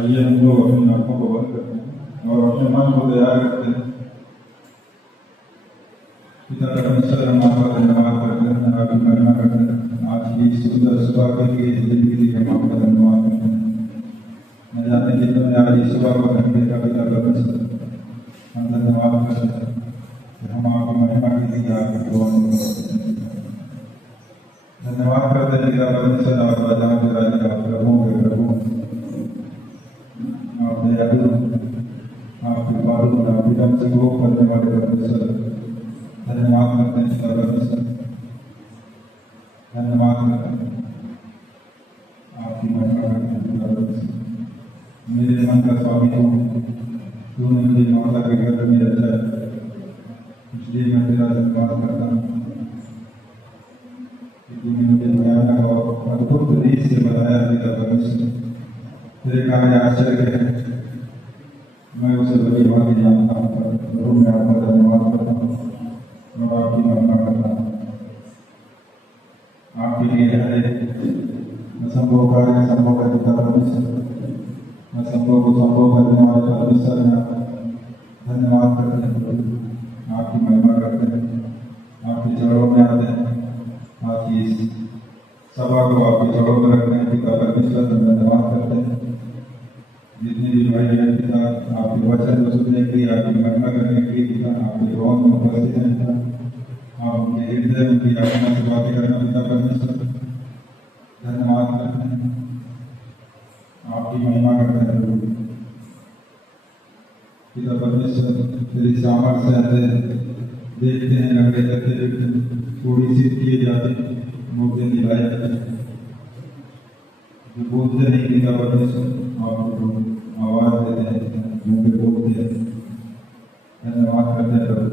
आइए हम लोग अपनी आंखों को बंद करते हैं और अपने मन को तैयार करते हैं। पिता परमेश्वर, हम आपका धन्यवाद करते हैं, आपकी महिमा करते हैं। आज की सुंदर सुबह के लिए जिंदगी के हम आपका धन्यवाद करते हैं। न जाने कि तुमने आज इस सुबह को नहीं देखा। पिता परमेश्वर, हम धन्यवाद करते हैं कि हम आपकी महिमा के लिए आपकी दुआ करते हैं। धन्यवाद करते हैं पिता परमेश्वर, आप राजाओं के राजा, आप प्रभुओं के प्रभु, आप दयालु, आप कृपालु, आप विलंब से वो करने वाले परमेश्वर। धन्यवाद करते हैं पिता परमेश्वर, धन्यवाद करते हैं, आपकी महिमा करते हैं पिता परमेश्वर। मेरे मन का स्वामी तूने मुझे माता के गर्भ में रचा है, इसलिए मैं तेरा धन्यवाद करता हूँ कि तूने मुझे भयानक और अद्भुत रीत से बताया पिता परमेश्वर। तेरे कार्य आश्चर्य है, मैं उसे बड़ी भागी जानता हूँ। प्रभु, मैं आपका धन्यवाद करता हूँ और आपकी महिमा करता हूँ। आपके लिए हरे असंभव कार्य संभव कर पिता परमेश्वर, असंभव को संभव करने वाले परमेश्वर ने धन्यवाद करते हैं, आपकी महिमा करते हैं, आपके चरणों में आते हैं, आपकी इस सभा को आपके चरणों में रखते हैं पिता परमेश्वर। धन्यवाद करते हैं जितने भी भाई बहन पिता आपके वचन को सुनने के लिए, आपकी महिमा करने के लिए पिता आपके भवन में उपस्थित हैं पिता। आप उनके हृदय में भी आत्मा से बातें करना पिता परमेश्वर। धन्यवाद करते हैं, आपकी महिमा करते हैं प्रभु। पिता परमेश्वर, तेरी सामर्थ्य से देखते हैं, लंगड़े चलते फिरते, थोड़ी सी किए जाते, मुझे दिलाए जाते, जो बोलते नहीं पिता परमेश्वर, आप आवाज देते हैं, मुंह पे बोलते हैं। धन्यवाद करते हैं प्रभु,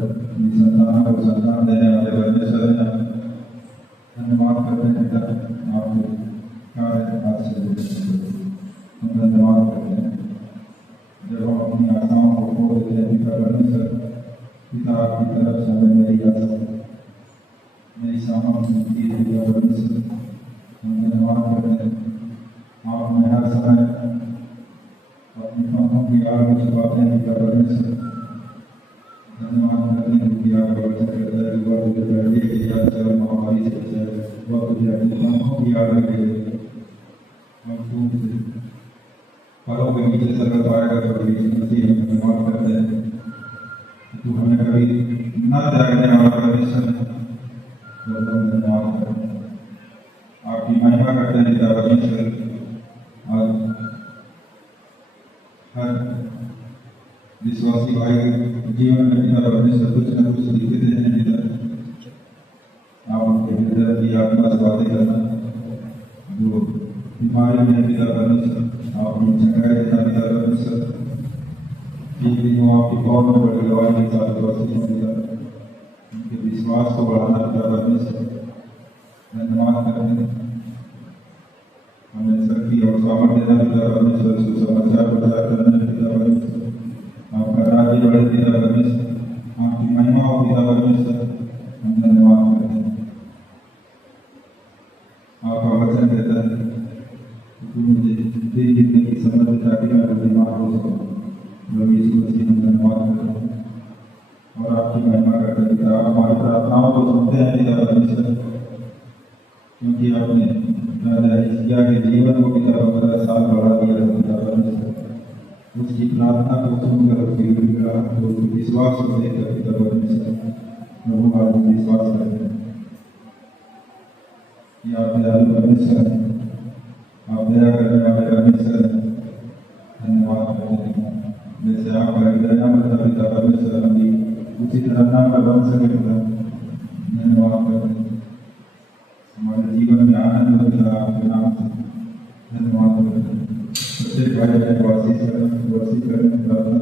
संतान को संतान देने वाले परमेश्वर हैं। धन्यवाद करते हैं पिता, आपके कार्य आशीर्वाद हम धन्यवाद करते हैं। जब हम अपनी आशाओं को खो देते हैं पिता परमेश्वर, पिता आपकी तरफ से हमें मेरी आशा, मेरी सामर्थ्य मिलती है पिता परमेश्वर। हम धन्यवाद करते हैं, आपने हर समय अपनी पंखों की आग में छुपाते हैं पिता परमेश्वर। धन्यवाद करते हैं क्योंकि आपका वचन कहता है कि वह तुझे पहले की याद से महामारी से बचाए, वह तुझे अपनी पंखों की आग में गिरे और तू मुझे परों के नीचे सरल पाएगा। कभी हम धन्यवाद करते हैं कि तू हमें कभी न त्यागने वाला परमेश्वर है। धन्यवाद करते हैं, आपकी महिमा करते हैं पिता परमेश्वर। और हर विश्वासी भाई जीवन में पिता परमेश्वर कुछ न कुछ लिखते हैं पिता। आप उनके हृदय की आत्मा से बातें करना, जो बीमारी में पिता परमेश्वर आप उन्हें चंगाई देना पिता परमेश्वर। आपकी कौन में बड़ी गवाही के साथ उपस्थित पिता, उनके विश्वास को बढ़ाना पिता परमेश्वर। धन्यवाद करते हैं, हमें शक्ति और सामर्थ्य देना पिता परमेश्वर। सुसमाचार प्रचार करने पिता परमेश्वर, आपका राज्य बढ़े पिता परमेश्वर, आपकी महिमा हो पिता परमेश्वर। हम धन्यवाद करते हैं, आपका वचन कहता है तू मुझे तेरी जीतने की समझ में ताकि मैं बुद्धिमान हो सकूं। प्रभु यीशु मसीह, हम धन्यवाद करते हैं और आपकी महिमा करते हैं पिता। आप हमारी प्रार्थनाओं को सुनते हैं पिता परमेश्वर, क्योंकि आपने हिजकिय्याह के जीवन को पिता 15 साल बढ़ा दिया है पिता परमेश्वर। उसकी प्रार्थना को सुनकर उसकी विश्वास को देखकर पिता परमेश्वर, प्रभु आज विश्वास करते हैं कि आप दयालु परमेश्वर हैं, आप दया करने वाले परमेश्वर हैं। धन्यवाद करते हैं, जैसे आपका हृदय नम्र था पिता परमेश्वर, हम भी उसी तरह नम्र बन सके पिता। धन्यवाद करते हैं, हमारे जीवन में आनंद होता है आपके नाम से। धन्यवाद करते हैं, प्रत्येक भाई बहन को आशीष करने प्रार्थना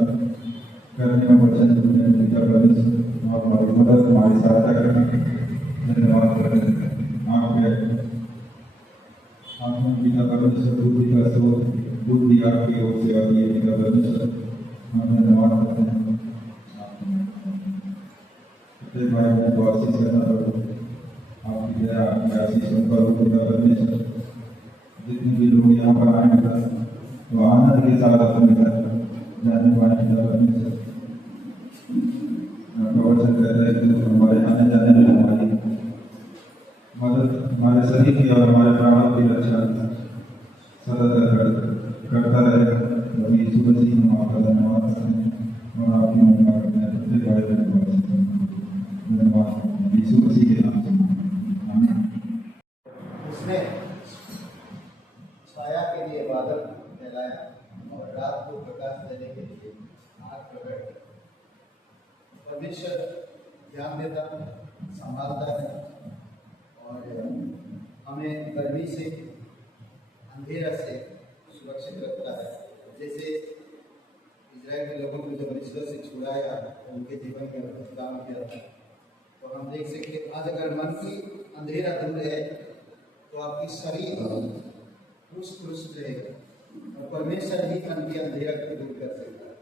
करने में वचन सुनने पिता परमेश्वर, आप हमारी मदद हमारी सहायता करने। धन्यवाद करते हैं, आपने पिता परमेश्वर बुद्धि का स्रोत, बुद्धि आपकी ओर से आती है पिता परमेश्वर। हम धन्यवाद करते हैं, प्रत्येक भाई बहन को आशीष करना प्रभु, आपकी दया आपकी आशीष पर पिता परमेश्वर। जितने भी लोग यहाँ पर आए पिता, तो आनंद के साथ अपने घर जाने वाले परमेश्वर प्रवचन कर रहे थे, हमारे आने जाने में हमारी मदद, हमारे शरीर की और हमारे प्राणों की रक्षा सतत करता रहेगा। अभी यीशु मसीह हम आपका धन्यवाद करते हैं और आपकी महिमा करते हैं। प्रत्येक बारे में धन्यवाद यीशु मसीह के नाम से, आमीन। उसने छाया के लिए बादल फैलाया और रात को प्रकाश देने के लिए आग प्रकट की। परमेश्वर ध्यान देता है, संभालता है और हमें गर्मी से, अंधेरा से सुरक्षित रखता है। जैसे इजराइल के लोगों को जब मिस्र से छुड़ाया उनके जीवन में काम किया था, तो हम देख सकते आज अगर मन की अंधेरा दूर है तो आपकी शरीर पुष्ट रहेगा और परमेश्वर ही मन की अंधेरा को दूर कर सकता है।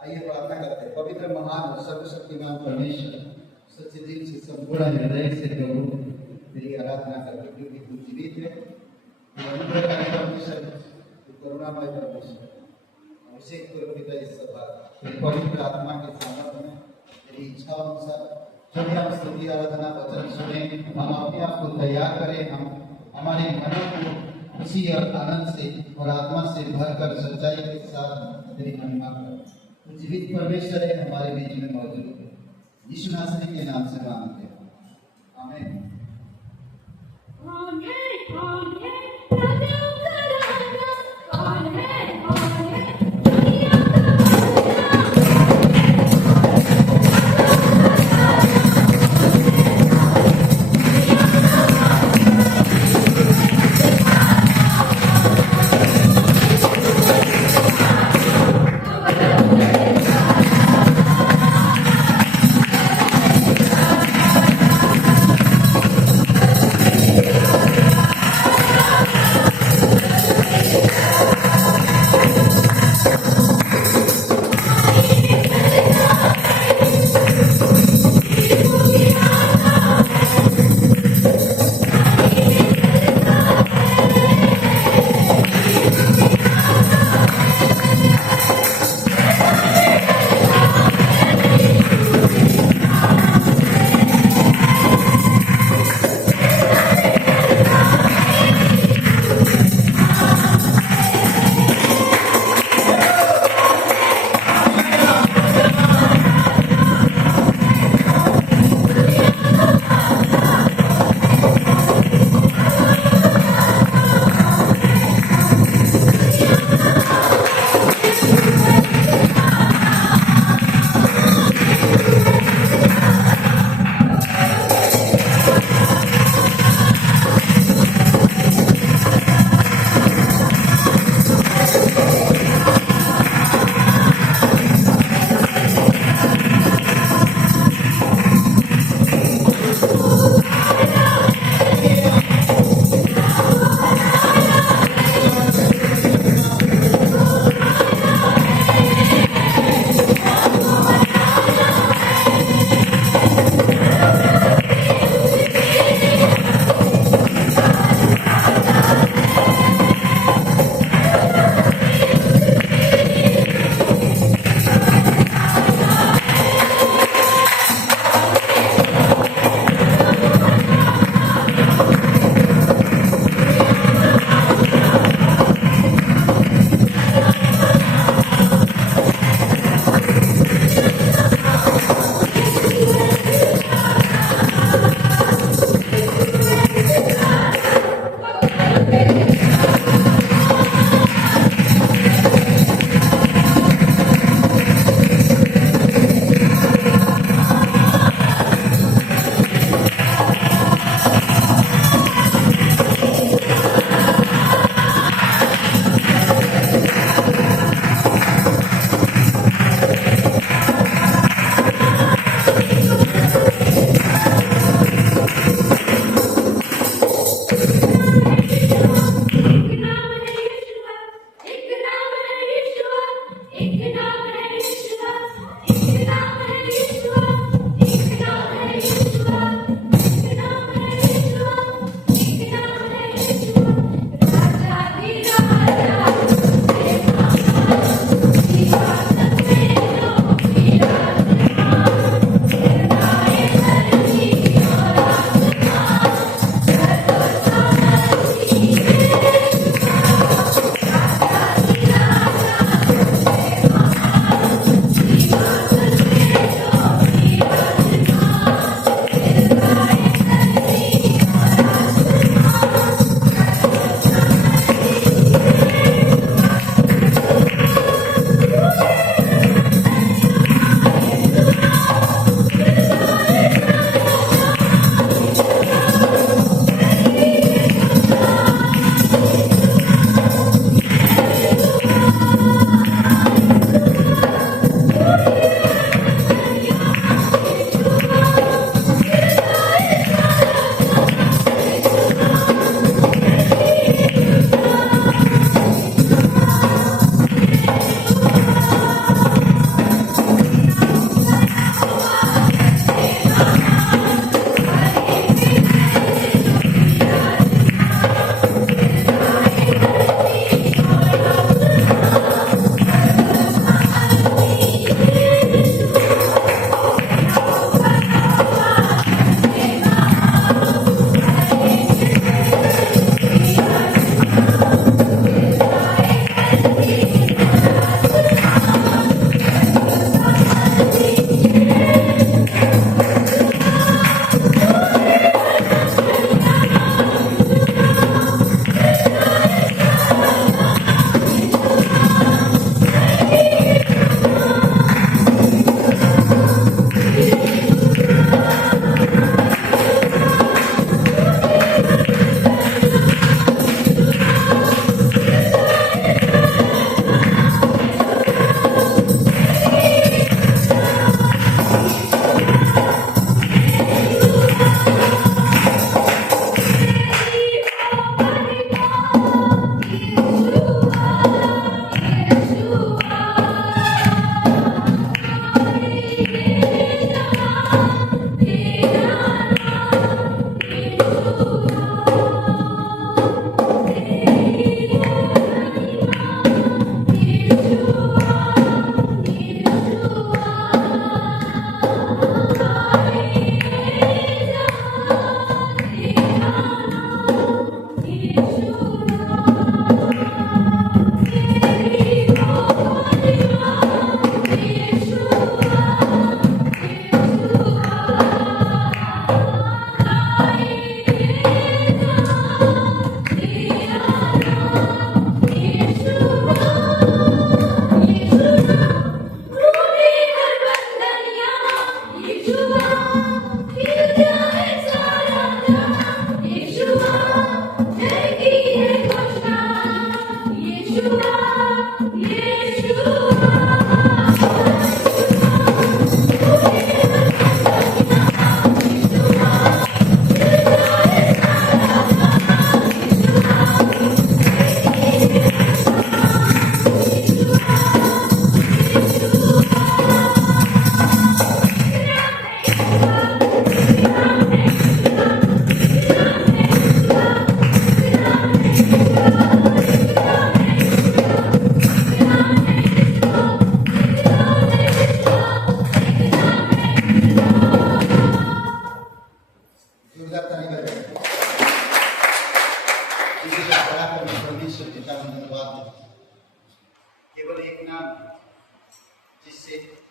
आइए प्रार्थना करते हैं। पवित्र, महान और सर्वशक्तिमान परमेश्वर, सच्चे दिल से, संपूर्ण हृदय से प्रभु तेरी आराधना करते, क्योंकि तू जीवित है, अनुग्रहकारी परमेश्वर, तू करुणामय परमेश्वर। अभिषेक करो पिता इस सभा तेरी पवित्र आत्मा के सामर्थ्य में, तेरी इच्छा अनुसार जब हम स्तुति आराधना वचन सुने, हम अपने आप को तैयार करें, हम हमारे मनों को खुशी और आनंद से और आत्मा से भरकर सच्चाई के साथ तेरी महिमा करें। तो जीवित परमेश्वर है, हमारे बीच में मौजूद है। यीशु नासरी के नाम से मांगते हैं, आमीन।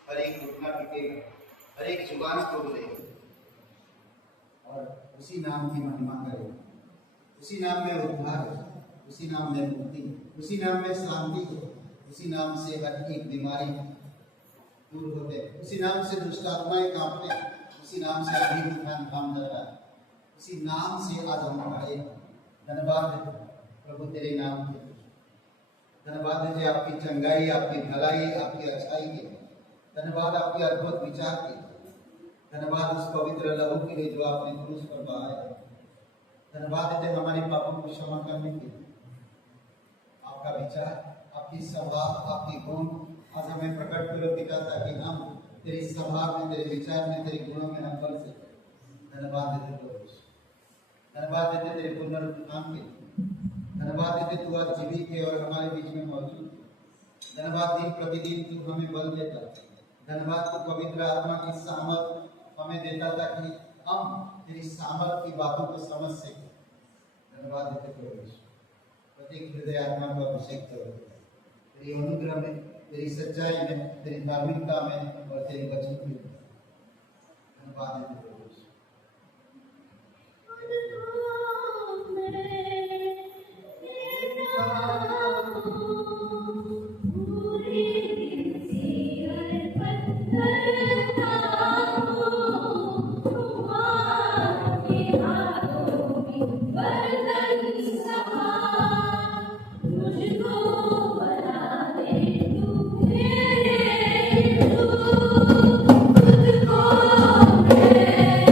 हर एक घुटना टिकेगा, हर एक जुबान खोल देगा और उसी नाम की महिमा करेगा। उसी नाम में उद्धार है, उसी नाम में मुक्ति, उसी नाम में शांति है, उसी नाम से हर एक बीमारी दूर होते, उसी नाम से दुष्ट आत्माएं कांपते, उसी नाम से अभी तूफान थाम जाता है। उसी नाम से आज हम आए। धन्यवाद है प्रभु तेरे नाम के। धन्यवाद है जी आपकी चंगाई, आपकी भलाई, आपकी अच्छाई के। धन्यवाद आपके अद्भुत विचार के। धन्यवाद उस पवित्र लहू के लिए जो आपने क्रूस पर बहाया। धन्यवाद देते हमारे पापों को क्षमा करने के लिए। आपका विचार, आपकी स्वभाव, आपकी गुण आज हमें प्रकट करो पिता, ताकि हम तेरी स्वभाव में, तेरे विचार में, तेरे गुणों में हम बल सके। धन्यवाद देते प्रभु, धन्यवाद देते तेरे पुनरुत्थान के। धन्यवाद देते तू आज जीवित है और हमारे बीच में मौजूद। धन्यवाद दिन प्रतिदिन तू हमें बल देता। धन्यवाद तू पवित्र आत्मा की सामर्थ हमें देता ताकि हम तेरी सामर्थ की बातों को समझ सके। धन्यवाद देते प्रभु, प्रत्येक हृदय आत्मा को अभिषेक करो तेरी अनुग्रह में, तेरी सच्चाई में, तेरी धार्मिकता में और तेरे वचन में। धन्यवाद देते प्रभु। Thank you.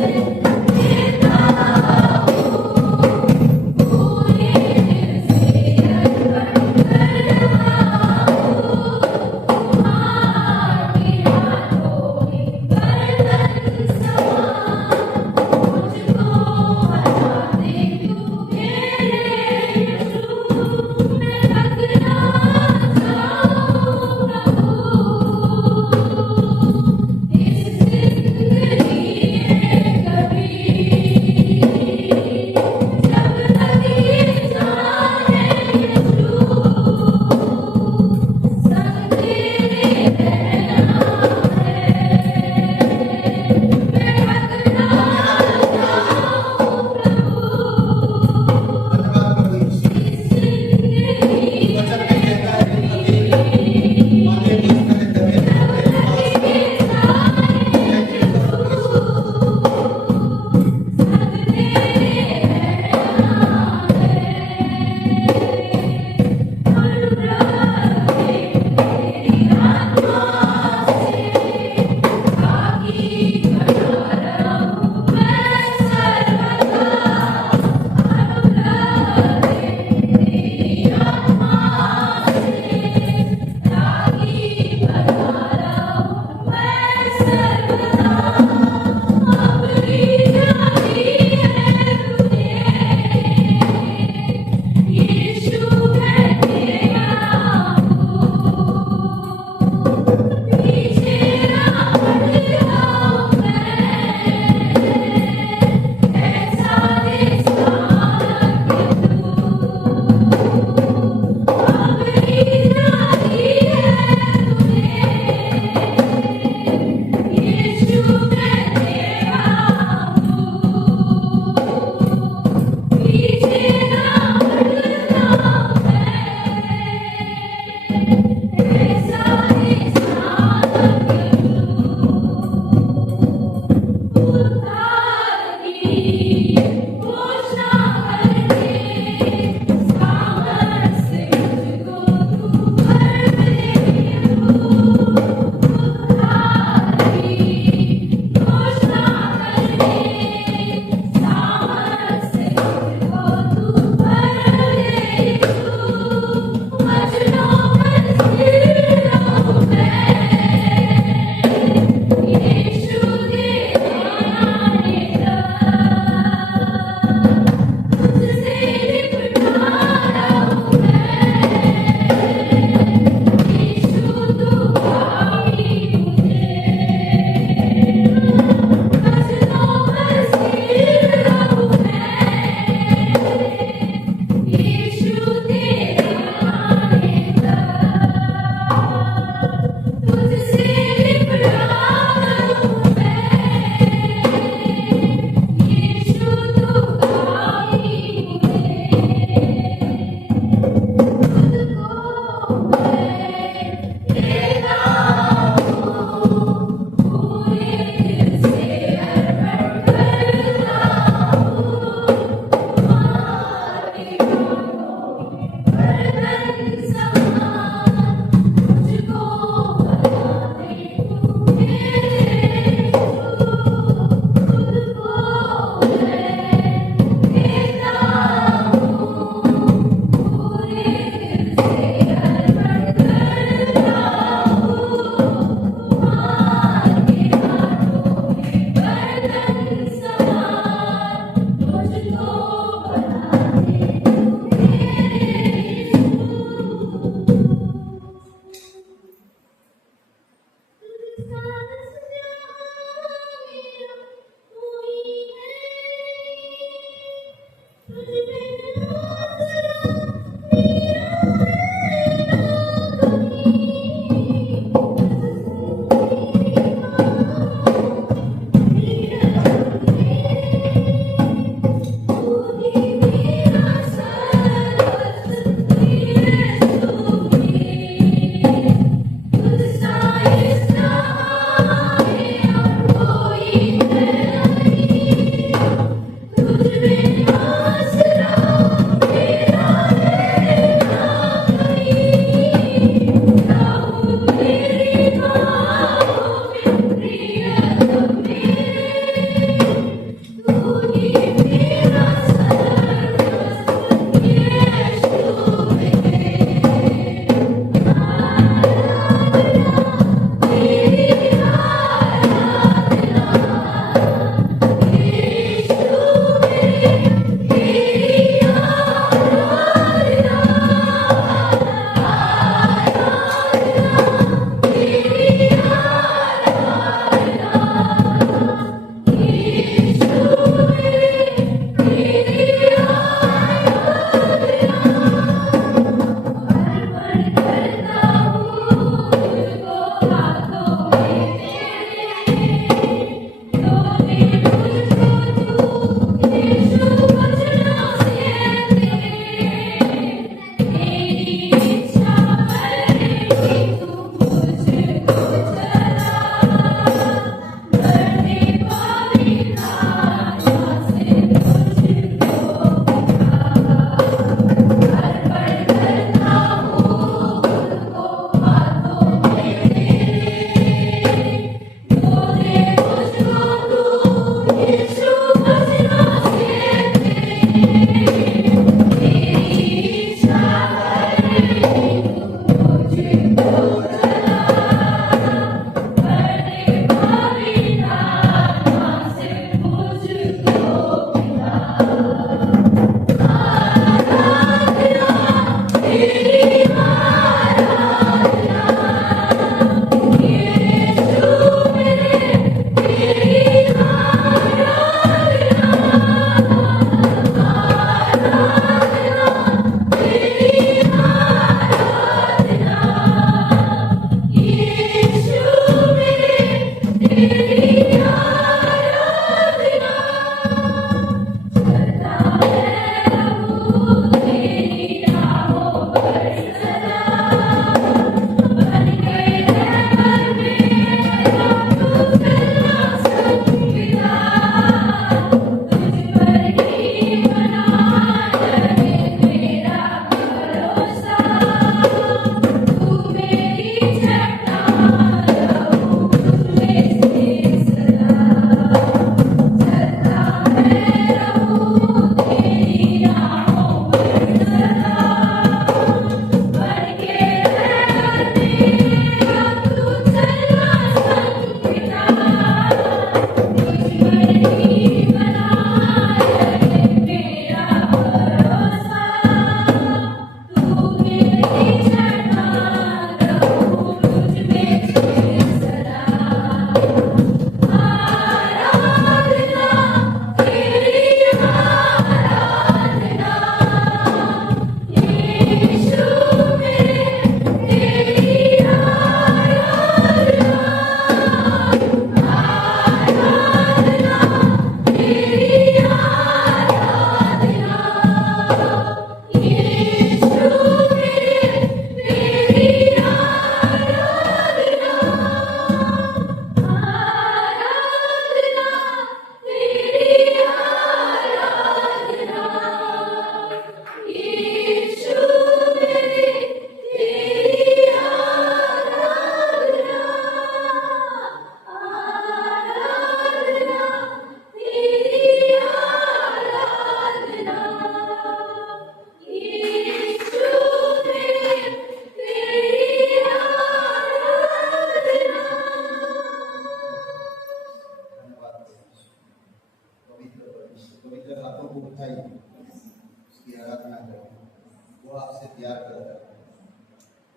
वो आपसे प्यार करता है,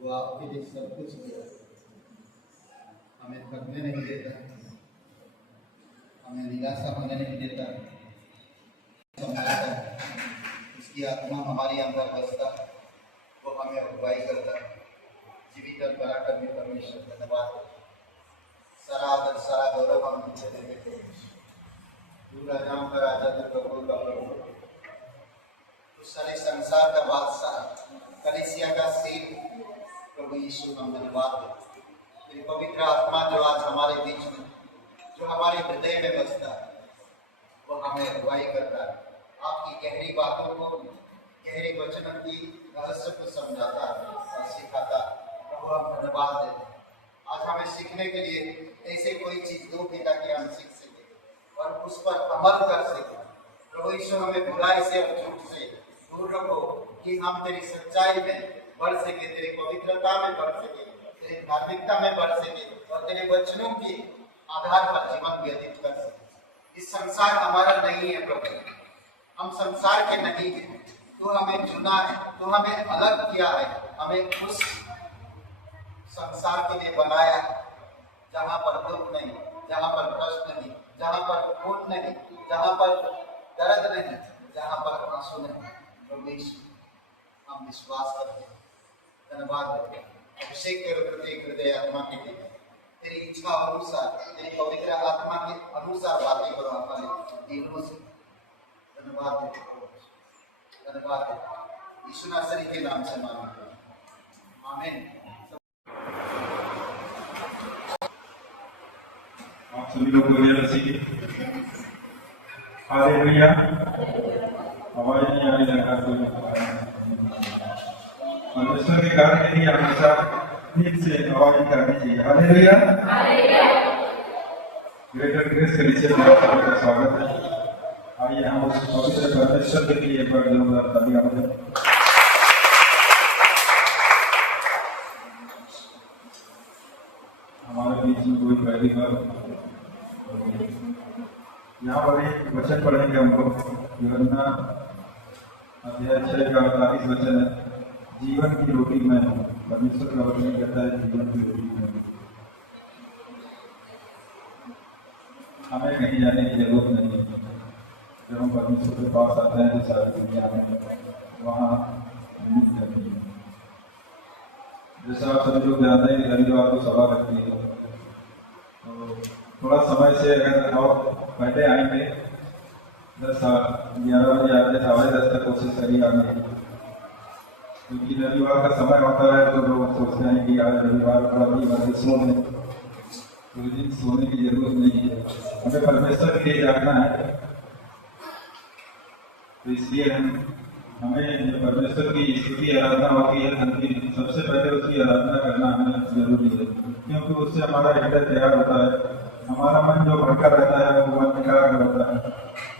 वो आपके लिए सब कुछ किया, हमें थकने नहीं देता, हमें निराशा होने नहीं देता, संभालता है। उसकी आत्मा हमारे अंदर बसता, वो हमें अगुवाई करता, जीवित कराकर भी परमेश्वर धन्यवाद। सारा आदर सारा गौरव हम तुझे देते हैं। तू राजाओं का राजा, तू प्रभु का प्रभु, सारे संसार का बादशाह, कलीसिया का सिर प्रभु यीशु, हम धन्यवाद देते। तेरी पवित्र आत्मा जो आज हमारे बीच में, जो हमारे हृदय में बसता है, वो हमें अगुवाई करता है, आपकी गहरी बातों को, गहरी वचनों की रहस्य को समझाता और सिखाता। प्रभु हम धन्यवाद देते। आज हमें सीखने के लिए ऐसे कोई चीज दो पिता कि हम सीख सके और उस पर अमल कर सके। प्रभु यीशु हमें बुराई से और झूठ से दूर रखो कि हम तेरी सच्चाई में बढ़ सके, तेरी पवित्रता में बढ़ सके, तेरी धार्मिकता में बढ़ सके और तेरे वचनों के आधार पर जीवन व्यतीत कर सके। इस संसार हमारा नहीं है प्रभु, हम संसार के नहीं हैं। तू हमें चुना है, तू हमें अलग किया है, हमें उस संसार के लिए बनाया जहाँ पर दुख नहीं, जहाँ पर प्रश्न नहीं, जहाँ पर खून नहीं, जहाँ पर दर्द नहीं, जहाँ पर आंसू नहीं। प्रभु यीशु हम विश्वास करते हैं, धन्यवाद देते हैं। अभिषेक करो प्रत्येक हृदय आत्मा के लिए, तेरी इच्छा अनुसार, तेरी पवित्र आत्मा के अनुसार बातें करो हमारे दिलों से। धन्यवाद देते हैं, धन्यवाद देते। यीशु नासरी के नाम से मांगते हैं, आमीन। आप सभी लोग बोलिए मसीह हालेलुया। आवाज नहीं आ रही लगा कोई परमेश्वर के कार्य के लिए हमेशा ठीक से आवाज करनी चाहिए। हालेलुया। ग्रेटर ग्रेस कलीसिया में आपका स्वागत है। आइए हम उस पवित्र परमेश्वर के लिए पर जोरदार तालियां बजाएं। हमारे बीच में कोई पहली बार यहाँ पर एक वचन पढ़ेंगे हम लोग, यूहन्ना अध्याय 6 का 48 वचन है, जीवन की रोटी मैं हूँ। परमेश्वर का वचन कहता है जीवन की रोटी मैं हूँ। हमें कहीं जाने की जरूरत नहीं है। जब हम परमेश्वर के पास आते हैं तो सारी दुनिया में वहाँ मिल जाती है। जैसा आप सभी लोग जानते हैं कि रविवार को सभा लगती है, तो थोड़ा समय से अगर और पहले आएंगे 11 बजे आते 10:30 तक कोशिश करिए आने की, क्योंकि रविवार का समय होता है तो लोग सोचते हैं कि आज रविवार थोड़ा भी बजे सो लें, कोई दिन सोने की जरूरत नहीं है, हमें परमेश्वर के लिए जागना है। तो इसलिए हमें परमेश्वर की स्तुति आराधना होती है, अंतिम सबसे पहले उसकी आराधना करना हमें जरूरी है, क्योंकि उससे हमारा हृदय तैयार होता है, हमारा मन जो भटका रहता है वो मन निकाल होता है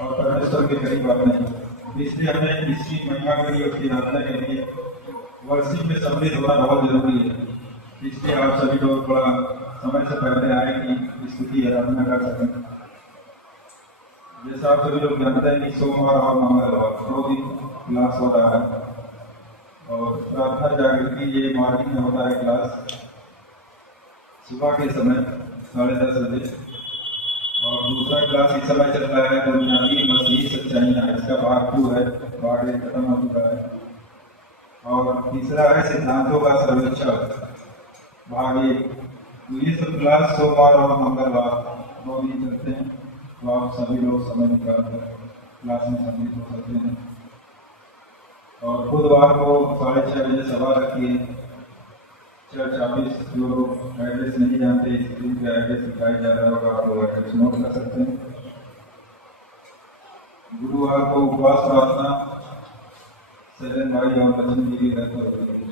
और परमेश्वर के करीब आते हैं। इसलिए हमें इसकी महिमा के लिए, उसकी आराधना के लिए वर्षिप में सम्मिलित होना बहुत जरूरी है। इसलिए आप सभी लोग थोड़ा समय से पहले आए कि स्तुति आराधना कर सकें। जैसा आप सभी लोग जानते हैं कि सोमवार और मंगलवार 2 दिन क्लास हो रहा है, और प्रार्थना जागृति ये मॉर्निंग में होता है क्लास सुबह के समय 10:30 बजे, और दूसरा क्लास इस समय चल रहा है बुनियादी मसीही सच्चाइयाँ, इसका भाग 2 है, भाग 1 खत्म हो चुका है, और तीसरा है सिद्धांतों का सर्वेक्षण भाग 1। तो ये सब क्लास सोमवार और मंगलवार 2 दिन चलते हैं, तो आप सभी लोग समय निकाल कर क्लास में सम्मिलित हो सकते हैं। और बुधवार को 6:30 बजे सभा रखी है चर्च ऑफिस। जो लोग एड्रेस नहीं जानते, स्क्रीन पे एड्रेस दिखाई जा रहा होगा, आप लोग एड्रेस नोट कर सकते हैं। गुरुवार को उपवास प्रार्थना सैलन भाई और बच्चन जी की घर पर होती है,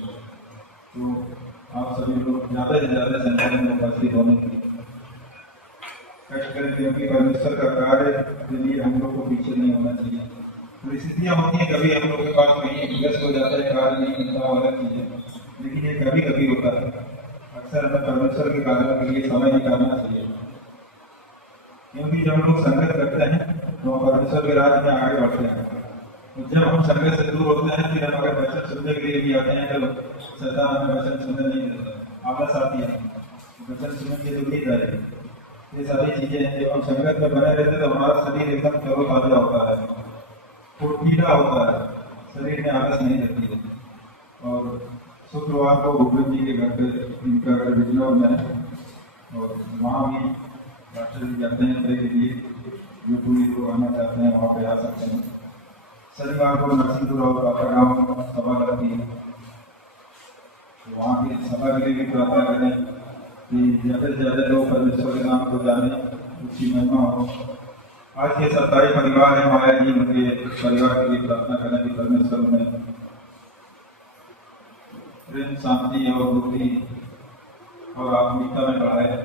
तो आप सभी लोग ज़्यादा से ज़्यादा संख्या में उपस्थित होने की कष्ट करें, क्योंकि परमेश्वर का कार्य के लिए हम लोग को पीछे नहीं होना चाहिए। परिस्थितियाँ होती हैं, कभी हम लोग के पास कहीं व्यस्त हो जाता है, कार्य नहीं मिलता, अलग चीज़ें, लेकिन ये कभी कभी होता है। अक्सर हमें परमेश्वर के कार्यों के लिए समय निकालना चाहिए, क्योंकि जब हम लोग संगत करते हैं तो हम परमेश्वर के राज्य में आगे बढ़ते हैं। तो जब हम संगत से दूर होते हैं, फिर हम अगर वचन सुनने के लिए भी आते हैं तो शैतान हमें वचन सुनने नहीं देता, आलस आती है, वचन सुनेंगे तो नहीं जाएगी। ये सारी चीजें हैं, जब हम संगत में बने रहते तो हमारा शरीर एकदम तरोताजा होता है, फुर्तीला होता है, शरीर में आलस नहीं रहती है। और शुक्रवार को भूपेंद्र जी के घर पे इनका घर बिजनौर में है, और वहाँ भी डॉक्टर जी जाते हैं प्रे के लिए, जो पूरी लोग आना चाहते हैं वहाँ पे आ सकते हैं। शनिवार को नरसिंहपुर और बाकागांव सभा लगती है, तो वहाँ की सभा के लिए भी प्रार्थना करें कि ज़्यादा से ज़्यादा लोग परमेश्वर के नाम को जाने, उसकी महिमा हो। आज के 27 परिवार है माया जी, उनके परिवार के लिए प्रार्थना करें कि परमेश्वर में प्रेम, शांति और बुद्धि और आत्मिकता में बढ़ाए।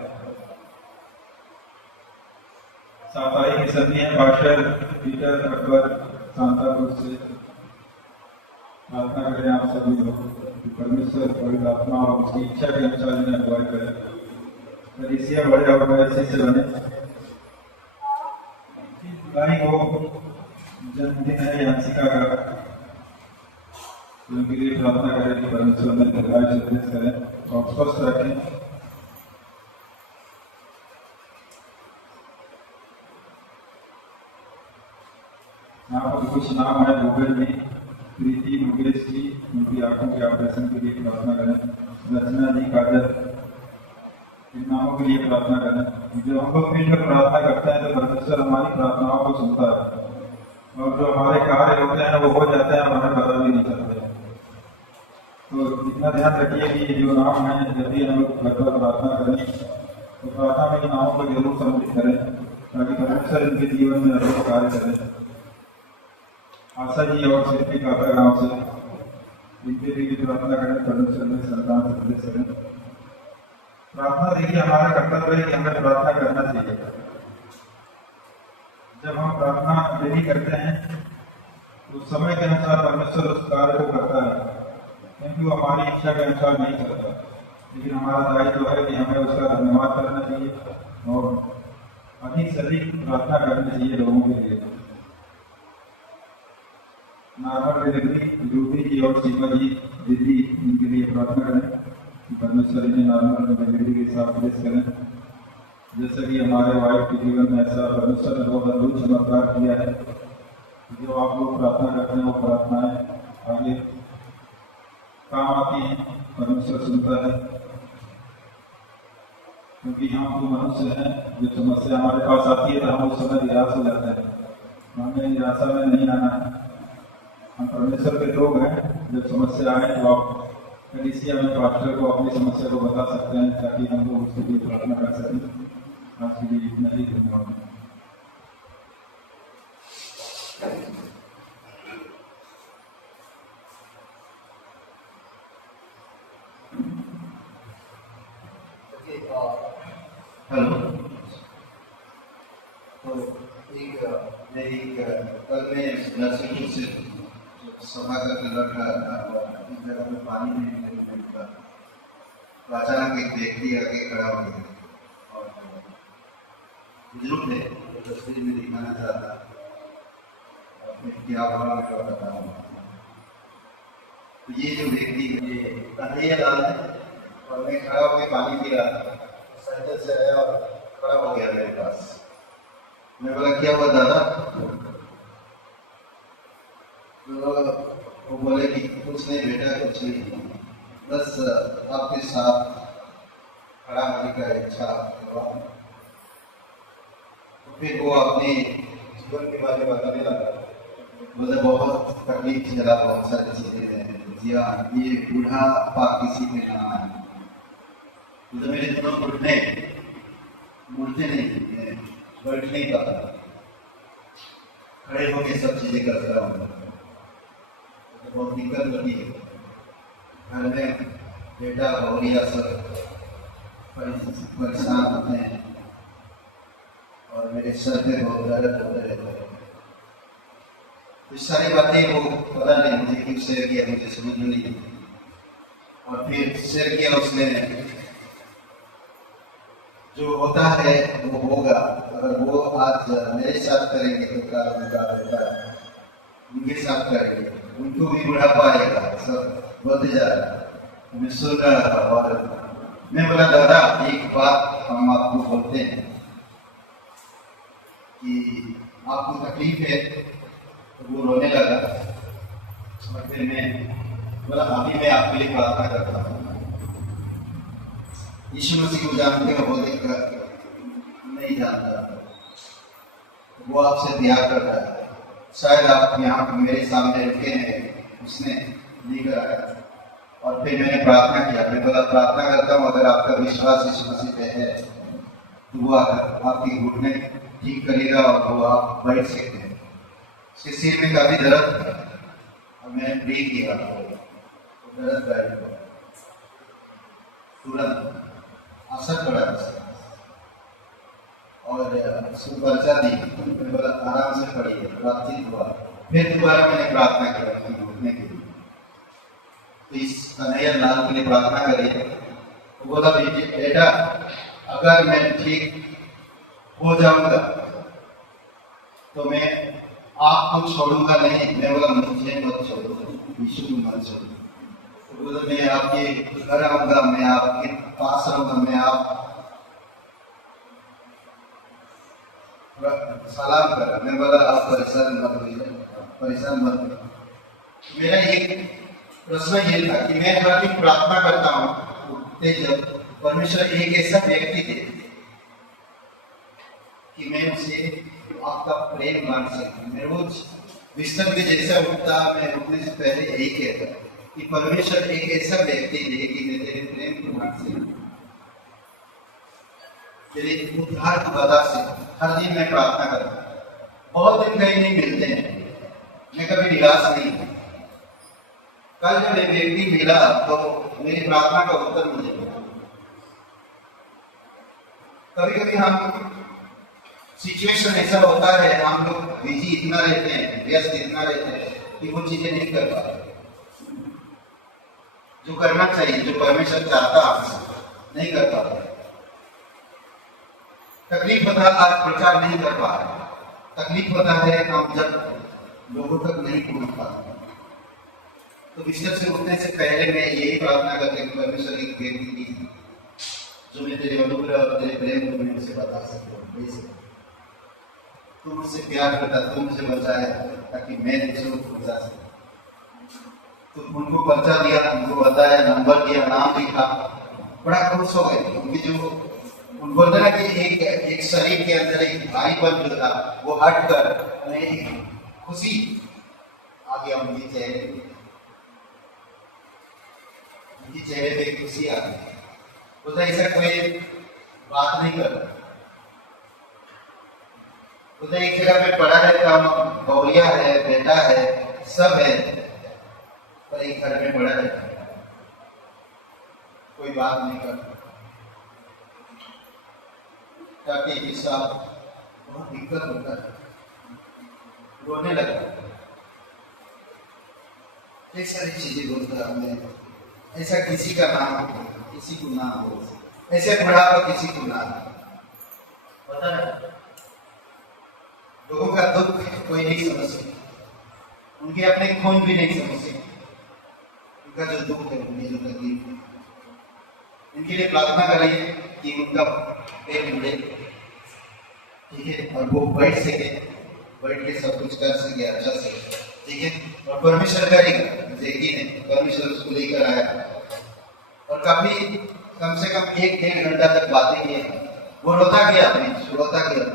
साप्ताहिक की सभी है पास्टर पीटर अकबर सांताक्रूज से। प्रार्थना करें आप सभी लोग कि परमेश्वर पवित्र आत्मा और उसकी इच्छा के अनुसार इन्हें अगुवाई करें, कलीसिया बड़े और बड़े शिष्य बने। जुलाई को जन्मदिन है यांसिका का, उनके लिए प्रार्थना करें कि परमेश्वर में दीर्घायु से प्रेस करें और स्वस्थ रखें। यहाँ पर कुछ नाम है गूगल में, प्रीति मुकेश जी, उनकी आंखों के ऑपरेशन के लिए प्रार्थना करें। रचना जी काजल, इन नामों के लिए प्रार्थना करें। जो हम लोग मिलकर प्रार्थना करते हैं तो परमेश्वर हमारी प्रार्थनाओं को सुनता है, और जो हमारे कार्य होते हैं वो हो जाते हैं, हमें पता भी नहीं चलते। तो इतना ध्यान रखिए कि जो नाम है, जब भी हम लोग घर पर प्रार्थना करें तो प्रार्थना में इन नामों को जरूर सम्मिलित करें, ताकि परमेश्वर इनके जीवन में अधिक कार्य करें। आशा जी और शिल्पी काका गाँव से, इनके लिए भी प्रार्थना करें, परमेश्वर में संतान से प्रेस करें। प्रार्थना देखिए हमारा कर्तव्य है कि हमें प्रार्थना करना चाहिए। जब हम प्रार्थना डेली करते हैं तो समय के अनुसार परमेश्वर उस कार्य को करता है, क्योंकि वो हमारी इच्छा के अनुसार नहीं करता। लेकिन हमारा दायित्व है कि हमें उसका धन्यवाद करना चाहिए और अधिक से अधिक प्रार्थना करनी चाहिए लोगों के लिए। नॉर्मल डिलीवरी ड्यूटी जी और सीमा जी दीदी, इनके लिए प्रार्थना करें कि परमेश्वर इन्हें नॉर्मल डिलीवरी के साथ प्रेस करें। जैसे कि हमारे वाइफ के जीवन में ऐसा परमेश्वर ने बहुत अद्भुत चमत्कार किया है, जो आप लोग प्रार्थना करते हैं वो प्रार्थनाएं आगे काम आती हैं, परमेश्वर सुनता है। क्योंकि हम तो मनुष्य हैं, जो समस्या हमारे पास आती है तो हम उस समय निराश हो जाते हैं। हमें निराशा में नहीं आना है। हम परमेश्वर के लोग हैं। जब समस्या आए तो आप कलीसिया में पास्टर को अपनी समस्या को बता सकते हैं, ताकि हम लोग उसके लिए प्रार्थना कर सकें। आज के लिए इतना ही। धन्यवाद। हेलो। तो कल मैं नरसिंहपुर से सभा करके लौट रहा था, इस जगह में पानी नहीं मिलता, तो अचानक एक व्यक्ति आगे खड़ा हो गया और बुजुर्ग थे, तो तस्वीर में दिखाना चाहता क्या हुआ मैं बताता हूँ। तो ये जो व्यक्ति ये कन्हैया लाल है, और मैं खड़ा होकर पानी पी रहा था, साइकिल से आया और खड़ा हो गया मेरे पास। मैं बोला क्या हुआ दादा? तो वो बोले कि कुछ नहीं बेटा, कुछ नहीं, बस आपके साथ खड़ा होने का इच्छा हुआ। तो फिर वो अपने जीवन के बारे में बताने लगा। बोले बहुत तकलीफ झेला, बहुत सारी चीजें हैं जी हाँ, ये बूढ़ापा किसी के नाम है। तो मेरे दोनों घुटने मुड़ते नहीं, बैठ नहीं पाता, खड़े होकर सब चीजें करता हूँ, तो बहुत दिक्कत होती है। घर में बेटा बहुरिया सब परेशान होते हैं और मेरे सर पे बहुत दर्द होते रहते हैं। तो सारी बातें वो पता नहीं मुझे क्यों शेयर किया, मुझे समझ में नहीं। और फिर शेयर किया उसने, जो होता है वो होगा, अगर वो आज मेरे साथ करेंगे तो कल उनका बेटा उनके साथ करेंगे, उनको भी बुढ़ापा आएगा, सब बढ़ते जा रहा है। मैं सुन रहा था और मैं बोला दादा एक बात हम आपको बोलते हैं कि आपको तकलीफ है। तो वो रोने लगा और फिर मैं बोला अभी मैं आपके लिए प्रार्थना करता हूँ। यीशु मसीह को जानते हो? बोले नहीं जानता। वो आपसे प्यार कर रहा है, शायद आप यहाँ मेरे सामने रुके हैं, उसने लेकर आया। और फिर मैंने प्रार्थना किया, मैं बोला प्रार्थना करता हूँ अगर आपका विश्वास यीशु मसीह पे है तो वो आकर आपकी घुटने ठीक करेगा और वो आप बैठ सकते हैं। उसके सिर में काफी दर्द था और मैंने प्रे किया, तो दर्द गायब हुआ, तुरंत असर पड़ा और सुपर्चा दी। मैं बोला आराम से पढ़िए, बातचीत हुआ। फिर दोबारा मैंने प्रार्थना की घुटने के लिए, तो इस कन्हैया लाल के लिए प्रार्थना करी। तो बोला बेटा अगर मैं ठीक हो जाऊंगा तो मैं आपको छोड़ूंगा नहीं। मैं बोला मुझे मत छोड़ो, यीशु को मत छोड़ो। तो बोला मैं आपके घर आऊंगा, मैं आपके पास रहूंगा, मैं आप सलाम करा। मैं बोला आप परेशान मत होइए, परेशान मत होइए। मेरा एक प्रश्न ये था कि मैं हर दिन प्रार्थना करता हूँ जब परमेश्वर एक ऐसा व्यक्ति दे कि मैं उसे आपका प्रेम मान सकूं। मैं रोज बिस्तर में जैसा उठता, मैं उठने से पहले यही कहता कि परमेश्वर एक ऐसा व्यक्ति दे कि मैं तेरे प्रेम को मान सकूं, तेरे उद्धार की वजह से हर दिन मैं प्रार्थना करता। बहुत दिन कहीं नहीं मिलते हैं, मैं कभी निराश नहीं हूँ। कल जब एक व्यक्ति मिला तो मेरी प्रार्थना का उत्तर मुझे मिला। कभी कभी हम सिचुएशन ऐसा होता है, हम लोग बिजी इतना रहते हैं, व्यस्त इतना रहते हैं कि वो चीजें नहीं कर पाते जो करना चाहिए, जो परमेश्वर चाहता हमसे नहीं कर पाते। तकलीफ होता है आज प्रचार नहीं कर पा रहे, तकलीफ होता है हम जब लोगों तक नहीं पहुंच पाते। तो बिस्तर से उठने से पहले मैं यही प्रार्थना करते हैं परमेश्वर की व्यक्ति की जो मैं तेरे अनुग्रह और तेरे प्रेम को मैं उसे बता सकूं। तू मुझसे प्यार करता, तू मुझे बचाया ताकि मैं दूसरों को बचा सकूं। तो उनको पर्चा दिया, उनको बताया, नंबर दिया, नाम लिखा, बड़ा खुश हो गए क्योंकि जो बोलते ना कि एक शरीर के अंदर एक भाईपन जो था वो हट कर एक खुशी आ गया उनके चेहरे पे। उनके चेहरे पे खुशी आ गई। बोलता ऐसा कोई बात नहीं कर। बोलता एक जगह पे पड़ा रहता हूँ, गौलिया है, बेटा है, सब है, पर एक घर में पड़ा रहता है, कोई बात नहीं करता। ताकि हिस्सा बहुत दिक्कत होता है, रोने लगा। ये सारी चीजें बोलता है। ऐसा किसी का नाम हो, किसी को ना हो, ऐसे बुढ़ापा किसी को ना हो। पता है लोगों का दुख कोई नहीं समझ सकता, उनके अपने खून भी नहीं समझ सकते। उनका जो दुख है, उनकी जो तकलीफ है, इनके लिए प्रार्थना करिए कि उनका पेट मिले, ठीक है, और वो बैठ सके, बैठ के सब कुछ कर सके अच्छा से, ठीक है। और परमेश्वर करेगा, देखिए परमेश्वर उसको लेकर आया और काफी कम से कम 1-1.5 घंटा तक बातें की। वो रोता गया, रोता गया,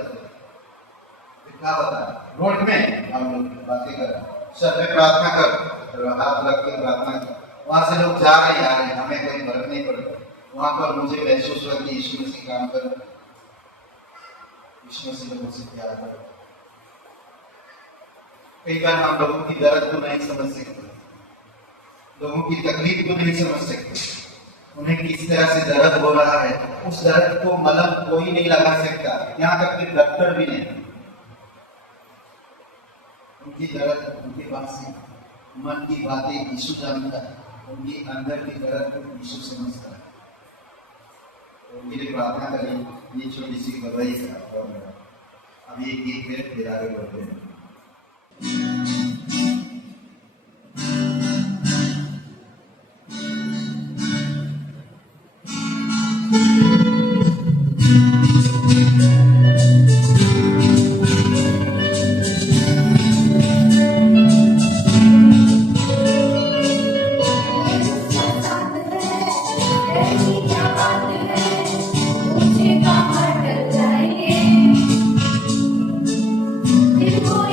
क्या बता रोड में हम लोग बातें कर, सर पे प्रार्थना कर, हाथ रख के प्रार्थना कर। वहां से लोग जा रहे आ रहे हैं, हमें कोई फर्क नहीं पड़ता। वहां पर मुझे महसूस हुआ कि यीशु मसीह काम कर, यीशु मसीह लोगों से प्यार कर। कई बार हम लोगों की दर्द को नहीं समझ सकते, लोगों की तकलीफ को नहीं समझ सकते, उन्हें किस तरह से दर्द हो रहा है, उस दर्द को मलम कोई नहीं लगा सकता, यहाँ तक कि डॉक्टर भी नहीं। उनकी दर्द उनके पास है, मन की बातें यीशु जानता है, उनके अंदर की दर्द को यीशु समझता है। तो उनके लिए प्रार्थना करें। ये छोटी सी गवाही का और अब ये गीत मेरे फिर आगे बढ़ते हैं। People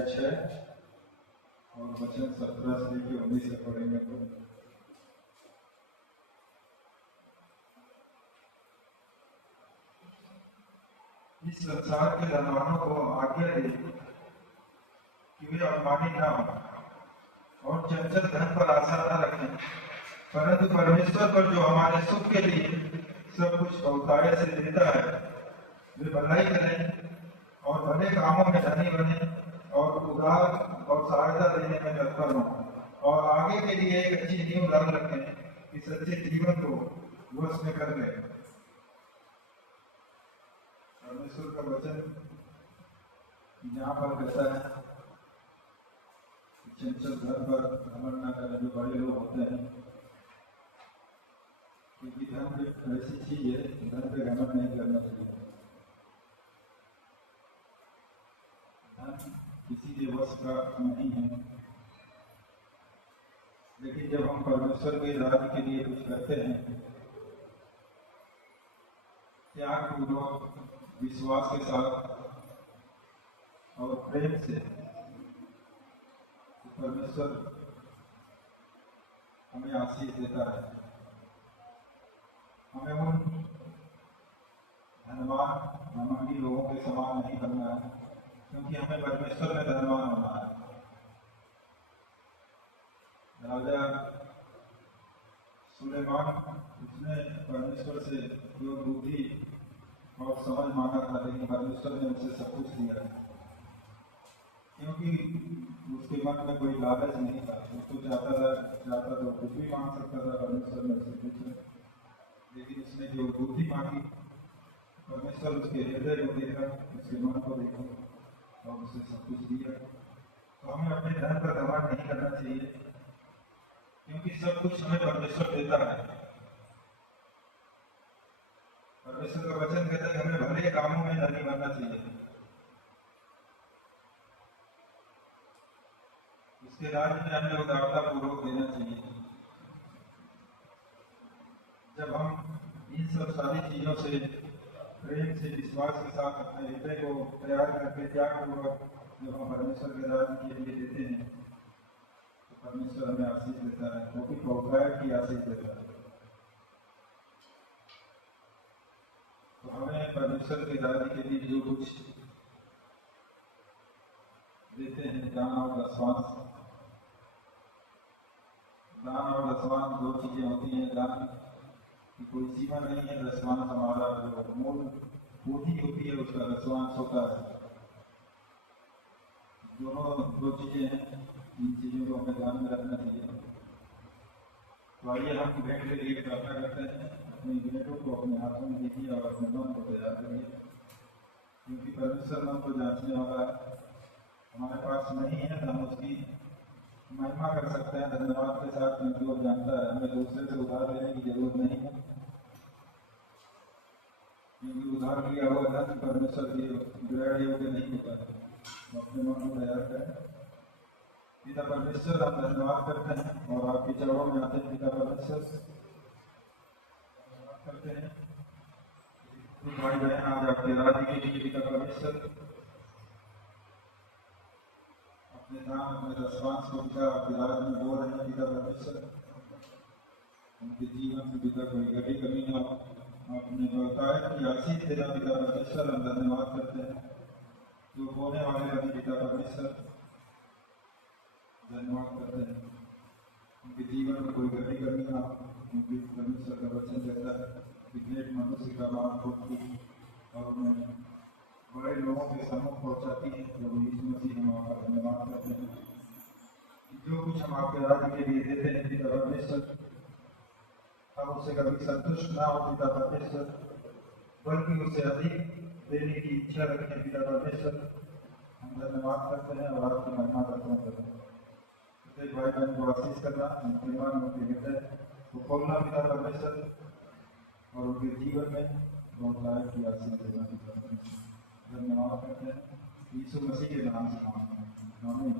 अध्याय 6 और वचन 17 से लेकर 19 तक पढ़ेंगे। तो इस संसार के धनवानों को आज्ञा दे कि वे अभिमानी न हो और चंचल धन पर आशा न रखें, परंतु परमेश्वर पर जो हमारे सुख के लिए सब कुछ बहुतायत से देता है, वे भलाई करें और भले कामों में धनी बने और उदार और सहायता देने में तत्पर हों और आगे के लिए एक अच्छी नींव डाल रखें कि सच्चे जीवन को वश में कर ले। परमेश्वर का वचन यहाँ पर कहता है कि चंचल धन पर घमंड न करें, जो बड़े लोग होते हैं, क्योंकि धन एक ऐसी चीज है, धन पे घमंड नहीं करना चाहिए। धन किसी के वश का नहीं है, लेकिन जब हम परमेश्वर के राज्य के लिए कुछ करते हैं, त्यागपूर्वक, विश्वास के साथ और प्रेम से, तो परमेश्वर हमें आशीष देता है। हमें उन धनवान घमंडी लोगों के समान नहीं बनना है, क्योंकि हमें परमेश्वर में धनवान होना है। राजा सुलेमान, उसने परमेश्वर से जो बुद्धि और समझ मांगा था, लेकिन परमेश्वर ने उसे सब कुछ दिया, क्योंकि उसके मन में कोई लालच नहीं था। उसको चाहता तो कुछ भी मांग सकता था, परमेश्वर ने उसे कुछ, लेकिन उसने जो बुद्धि मांगी, परमेश्वर उसके हृदय को देखा, उसके मन को देखा और उसे सब कुछ दिया। तो हमें अपने धन पर घमंड नहीं करना चाहिए, क्योंकि सब कुछ हमें परमेश्वर देता है। परमेश्वर का वचन कहता है हमें भले कामों में धनी बनना चाहिए, उसके राज्य में हमें उदारता पूर्वक देना चाहिए। जब हम इन सब सारी चीजों से प्रेम से, विश्वास के साथ अपने हृदय को तैयार करके त्यागपूर्वक जब हम परमेश्वर के राज्य के लिए देते हैं, तो परमेश्वर हमें आशीष देता है, वो भी बहुतायत की आशीष देता है। तो हमें परमेश्वर के राज्य के लिए जो कुछ देते हैं, दान और दशवांश, दान और दशवांश दो चीजें होती हैं। दान की कोई सीमा नहीं है, दशवांश हमारा जो मूल पूंजी होती है उसका दशवांश होता है। दोनों दो चीजें हैं, इन चीजों को हमें ध्यान में रखना चाहिए। तो आइए हम भेंट के लिए प्रार्थना करते हैं। अपनी भेंटों को अपने हाथों में लीजिए और अपने मन को तैयार करिए, क्योंकि परमेश्वर मन को जांचने वाला है। हमारे पास नहीं है तो हम उसकी महिमा कर सकते हैं धन्यवाद के साथ, क्योंकि वो जानता है हमें दूसरे से उधार लेने की जरूरत नहीं है, क्योंकि उधार लिया हुआ धन परमेश्वर के ग्रहण योग्य नहीं होता है। तो अपने मन को तैयार करें। पिता परमेश्वर, हम धन्यवाद करते हैं और आपके चरणों में आते हैं। पिता परमेश्वर, करते हैं भाई बहन आज आपके राज्य के लिए, पिता परमेश्वर अपने दान, अपने दशवांश को पिता आपके राज्य में बोल रहे हैं। पिता परमेश्वर, उनके जीवन में पिता कोई घटी कमी ना हो, अपने बहुतायत की आशीष देना। पिता परमेश्वर, हम धन्यवाद करते हैं जो होने वाले हैं। पिता परमेश्वर, धन्यवाद करते हैं उनके जीवन में कोई घटी कमी ना हो, क्योंकि परमेश्वर का वचन कहता है कि भेंट मनुष्य का बात होती और उन्हें बड़े लोगों के सम्मुख पहुंचाती है। प्रभु यीशु मसीह, हम आपका धन्यवाद करते हैं जो कुछ हम आपके राज्य के लिए देते हैं। पिता परमेश्वर, हम उससे कभी संतुष्ट ना हो पिता परमेश्वर, बल्कि उससे अधिक देने की इच्छा रखें। पिता परमेश्वर, हम धन्यवाद करते हैं और आपकी महिमा करते हैं। प्रत्येक भाई बहन को आशीष करना, उनके मन, उनके हृदय को खोलना पिता परमेश्वर, और उनके जीवन में बहुतायत की आशीष देना। पिता परमेश्वर, धन्यवाद करते हैं यीशु मसीह के नाम से मांगते हैं, आमीन।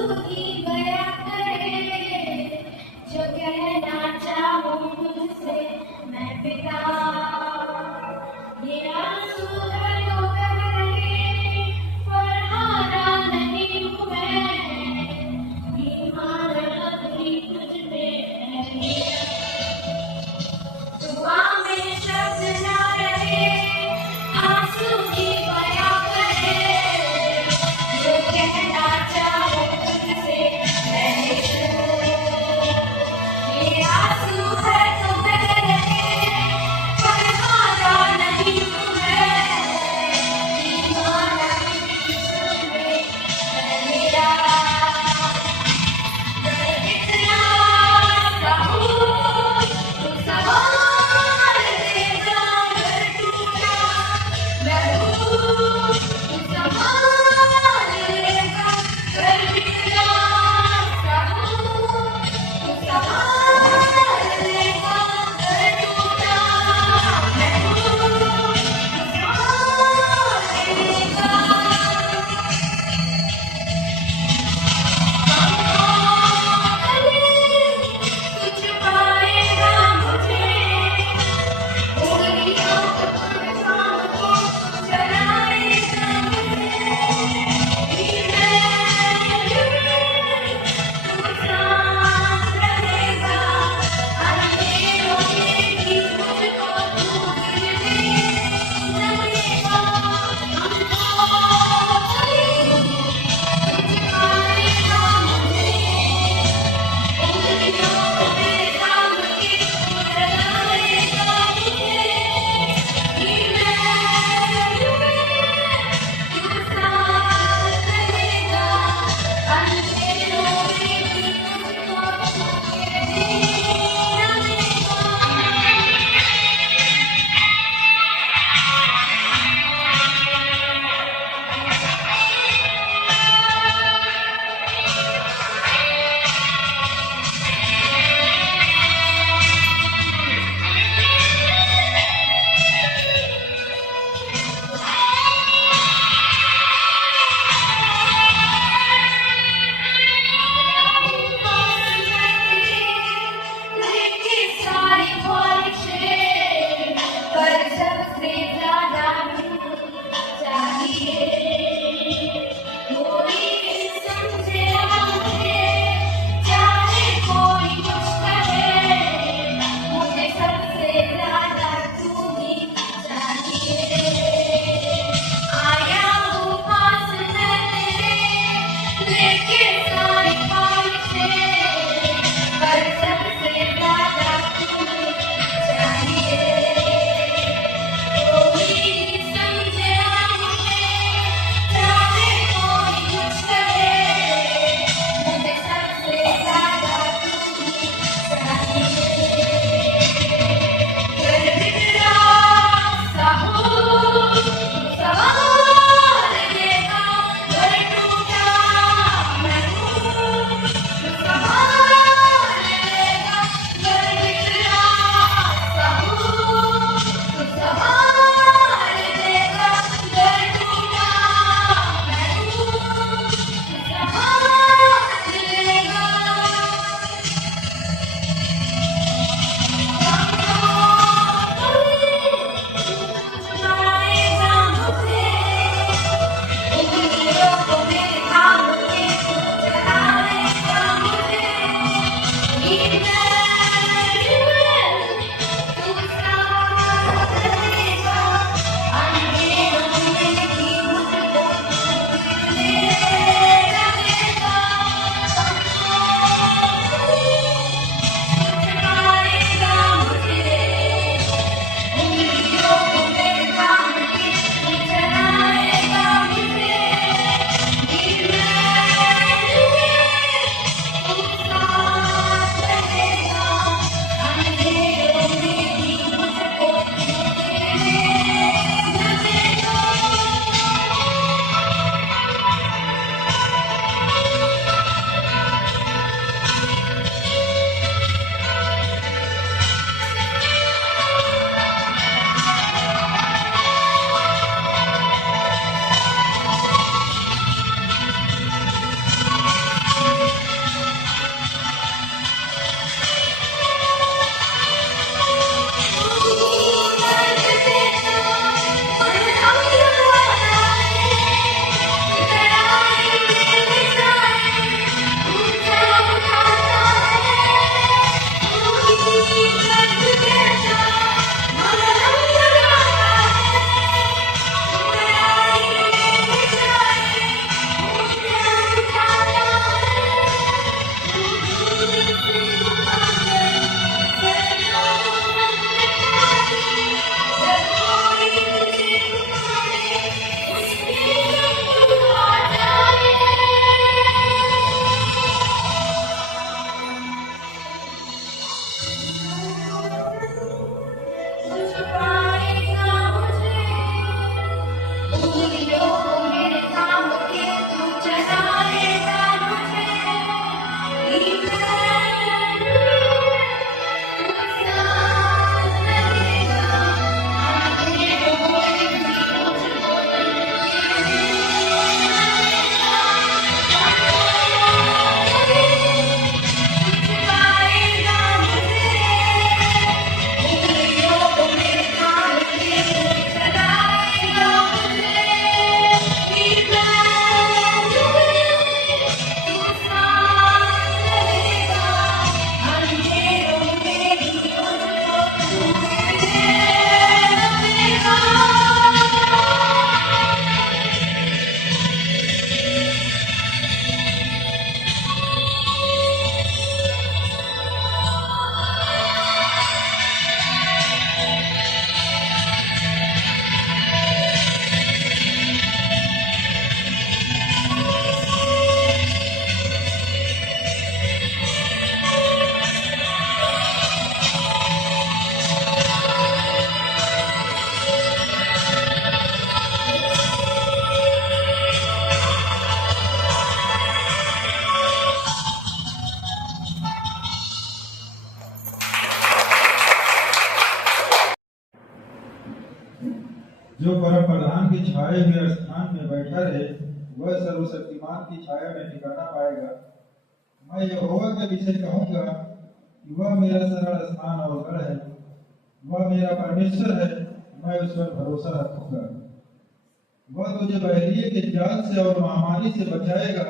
ही गया करे, जो कहना चाहूं तुझसे मैं पिता। ये आंसू है तो बह रहे, पर हारा नहीं हूं मैं, ईमान भी तुझ में है मेरा। दुआ में शब्द ना रहे, आंसू ही बया करे, जो कहना चाहूं तुझसे छाए हुए स्थान में बैठा रहे, वह सर्वशक्तिमान की छाया में ठिकाना पाएगा। मैं यहोवा के विषय कहूंगा कि वह मेरा सरल स्थान और गढ़ है, वह मेरा परमेश्वर है, मैं उस पर भरोसा रखूंगा। वह तुझे बहरिए के जाल से और महामारी से बचाएगा,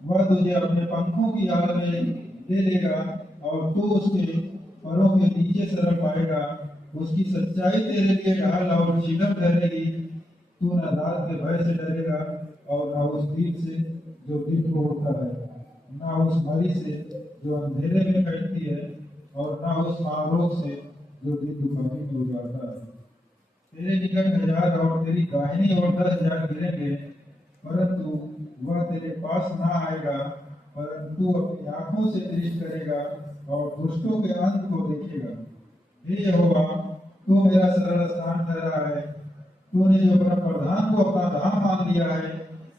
वह तुझे अपने पंखों की आड़ में ले लेगा और तू उसके परों के नीचे सरल पाएगा। उसकी सच्चाई तेरे लिए ढाल और चिलम ठहरेगी। तू न रात के भय से डरेगा और न उस तीर से जो दिन को उड़ता है, न उस मरी से जो अंधेरे में कटती है, और न उस महारोग से जो दिन दुपहरी में उजाड़ता है। तेरे निकट 1000 और तेरी दाहिनी ओर 10,000 गिरेंगे, परंतु वह तेरे पास ना आएगा। परंतु अपनी आंखों से दृष्टि करेगा और दुष्टों के अंत को देखेगा। हे यहोवा, तू मेरा सरल स्थान ठहरा है। तूने जो अपना प्रधान को अपना धाम मान लिया है,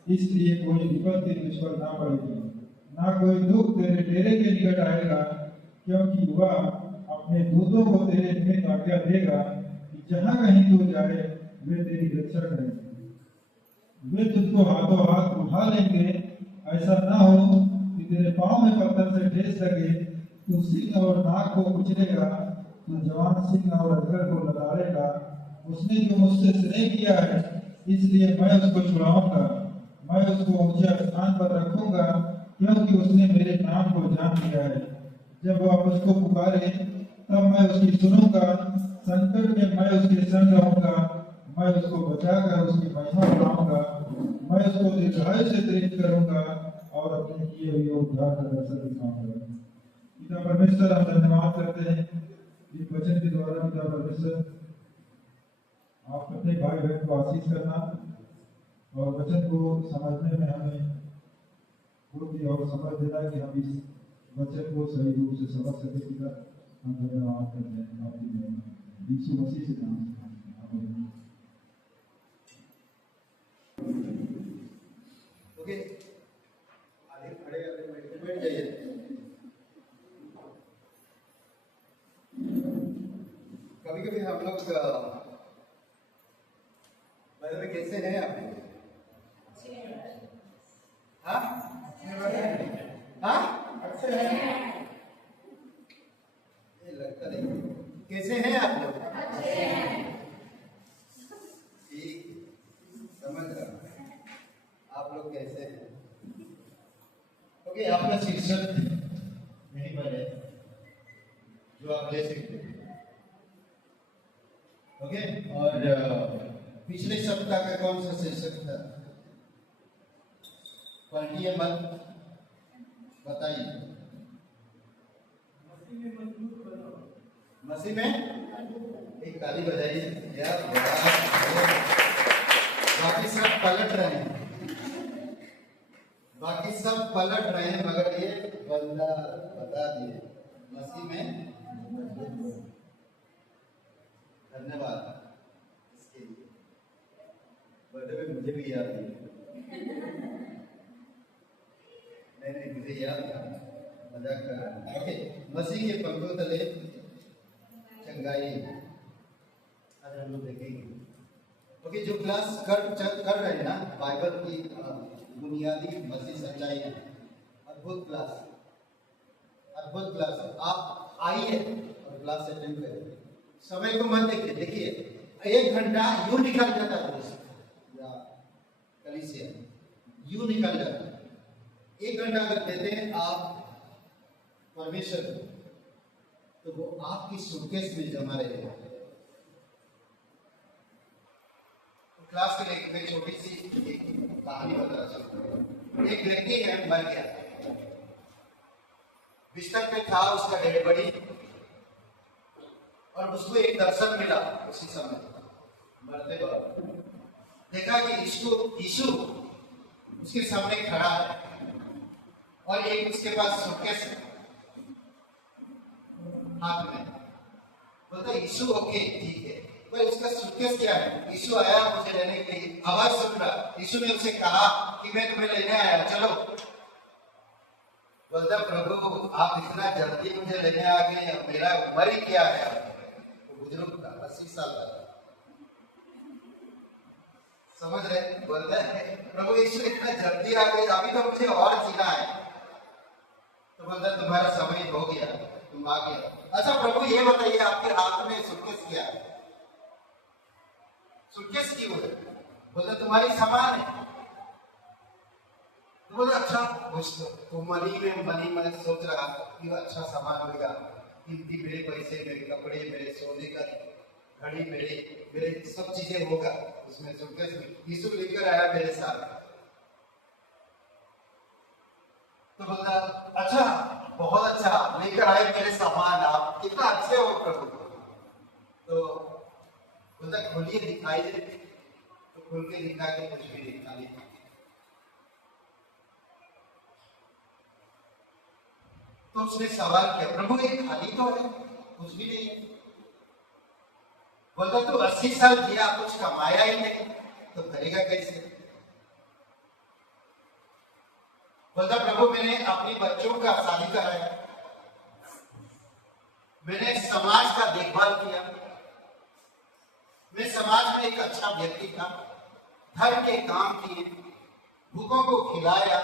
इसलिए कोई विपत्ति तुझ पर ना पड़ेगी, ना कोई दुख तेरे डेरे के निकट आएगा, क्योंकि वह अपने दूतों को तेरे निमित्त आज्ञा देगा कि जहां कहीं तू जाए वे तेरी रक्षा करेंगे। वे तुझको हाथों हाथ उठा लेंगे, ऐसा ना हो कि तेरे पांव में पत्थर से ठेस लगे। तू सिंह और नाग को कुचलेगा, तू जवान सिंह और अजगर को लताड़ेगा। उसने जो मुझसे स्नेह किया है, इसलिए मैं उसको छुड़ाऊंगा। मैं उसको ऊंचे स्थान पर रखूंगा, क्योंकि उसने मेरे नाम को जान लिया है। जब वह मुझको पुकारे, तब मैं उसकी सुनूंगा। संकट में मैं उसके संग रहूंगा, मैं उसको बचाकर उसकी महिमा बढ़ाऊंगा। मैं उसको दीर्घायु से तृप्त करूंगा और अपने किए हुए उद्धार का दर्शन दिखाऊंगा। पिता परमेश्वर, हम धन्यवाद करते हैं इस वचन के द्वारा। पिता परमेश्वर, आप प्रत्येक भाई बहन को आशीष करना और वचन को समझने में हमें बुद्धि और समझ देना कि हम इस वचन को सही रूप से समझ सके। पिता, हम धन्यवाद करते हैं आपकी यीशु मसीह से नाम से। ओके, आगे खड़े बैठ जाइए। कभी कभी हम लोग कैसे हैं आप? हाँ हाँ, अच्छे हैं। ये लगता नहीं। कैसे हैं आप लोग? ठीक, समझ रहा। आप लोग कैसे हैं? ओके, आपका शीर्षक यहीं पर है जो आप ले सकते हैं। ओके, और पिछले सप्ताह का कौन सा शीर्षक था? पढ़िए मत, बताइए। मसीह में एक ताली बजाइए यार। बाकी सब पलट रहे हैं, बाकी सब पलट रहे हैं, मगर ये बंदा बता दिए मसीह में। धन्यवाद इसके लिए। बर्थडे में मुझे भी याद नहीं, मुझे याद था, मजाक कर रहा हूं। ओके, मसीह के पंखों तले चंगाई आज हम लोग देखेंगे। ओके, जो क्लास कर रहे हैं ना, बाइबल की बुनियादी मसीह सच्चाई है। अद्भुत क्लास, अद्भुत क्लास। आप आइए और क्लास अटेंड करिए। समय को मत देखिए। देखिए 1 घंटा यूं निकल जाता है, कलीसिया यूं निकल जाता है। 1 घंटा अगर देते हैं आप परमेश्वर को, तो वो आपकी सूटकेस में जमा रहेगा। क्लास के लिए मैं छोटी सी एक कहानी बता सकता हूँ। एक व्यक्ति है, मर गया, बिस्तर पे था उसका डेड बॉडी, और उसको एक दर्शन मिला उसी समय मरते वक्त। देखा कि यीशु उसके सामने खड़ा है और एक उसके पास सूटकेस हाथ में। बोलता यीशु, ओके ठीक है, भाई उसका सूटकेस क्या है? यीशु आया मुझे लेने के लिए, आवाज सुन रहा। यीशु ने उसे कहा कि मैं तुम्हें लेने आया, चलो। बोलता प्रभु आप इतना जल्दी मुझे लेने आ गए, मेरा उम्र ही क्या है? बुजुर्ग था, 80 साल का। समझ रहे? बोलता है प्रभु यीशु इतना जल्दी आ गए, अभी तो मुझे और जीना है। तो बोलता है तुम्हारा समय हो गया, तुम आ गया। अच्छा प्रभु ये बताइए, आपके हाथ में सूटकेस क्या है? सूटकेस क्यों है? बोलता तुम्हारी सामान है। तो बोला अच्छा तो मनी में सोच रहा कि अच्छा सामान होगा, कीमती मेरे पैसे, मेरे कपड़े, मेरे सोने का घड़ी, मेरे सब चीजें होगा उसमें, सूटकेस में यीशु लेकर आया मेरे साथ। तो बोलता अच्छा बहुत अच्छा लेकर आए मेरे सामान, आप कितना अच्छे हो प्रभु। तो बोलता खोलिए दिखाई दे। तो खोल के दिखा के कुछ भी नहीं, खाली। तो उसने सवाल किया प्रभु ये खाली तो है, कुछ भी नहीं है। बोलता तू 80 साल जिया, कुछ कमाया ही नहीं, तो करेगा कैसे? बोलता प्रभु मैंने अपने बच्चों का शादी कराया, मैंने समाज का देखभाल किया, मैं समाज में एक अच्छा व्यक्ति था, धर्म के काम किए, भूखों को खिलाया,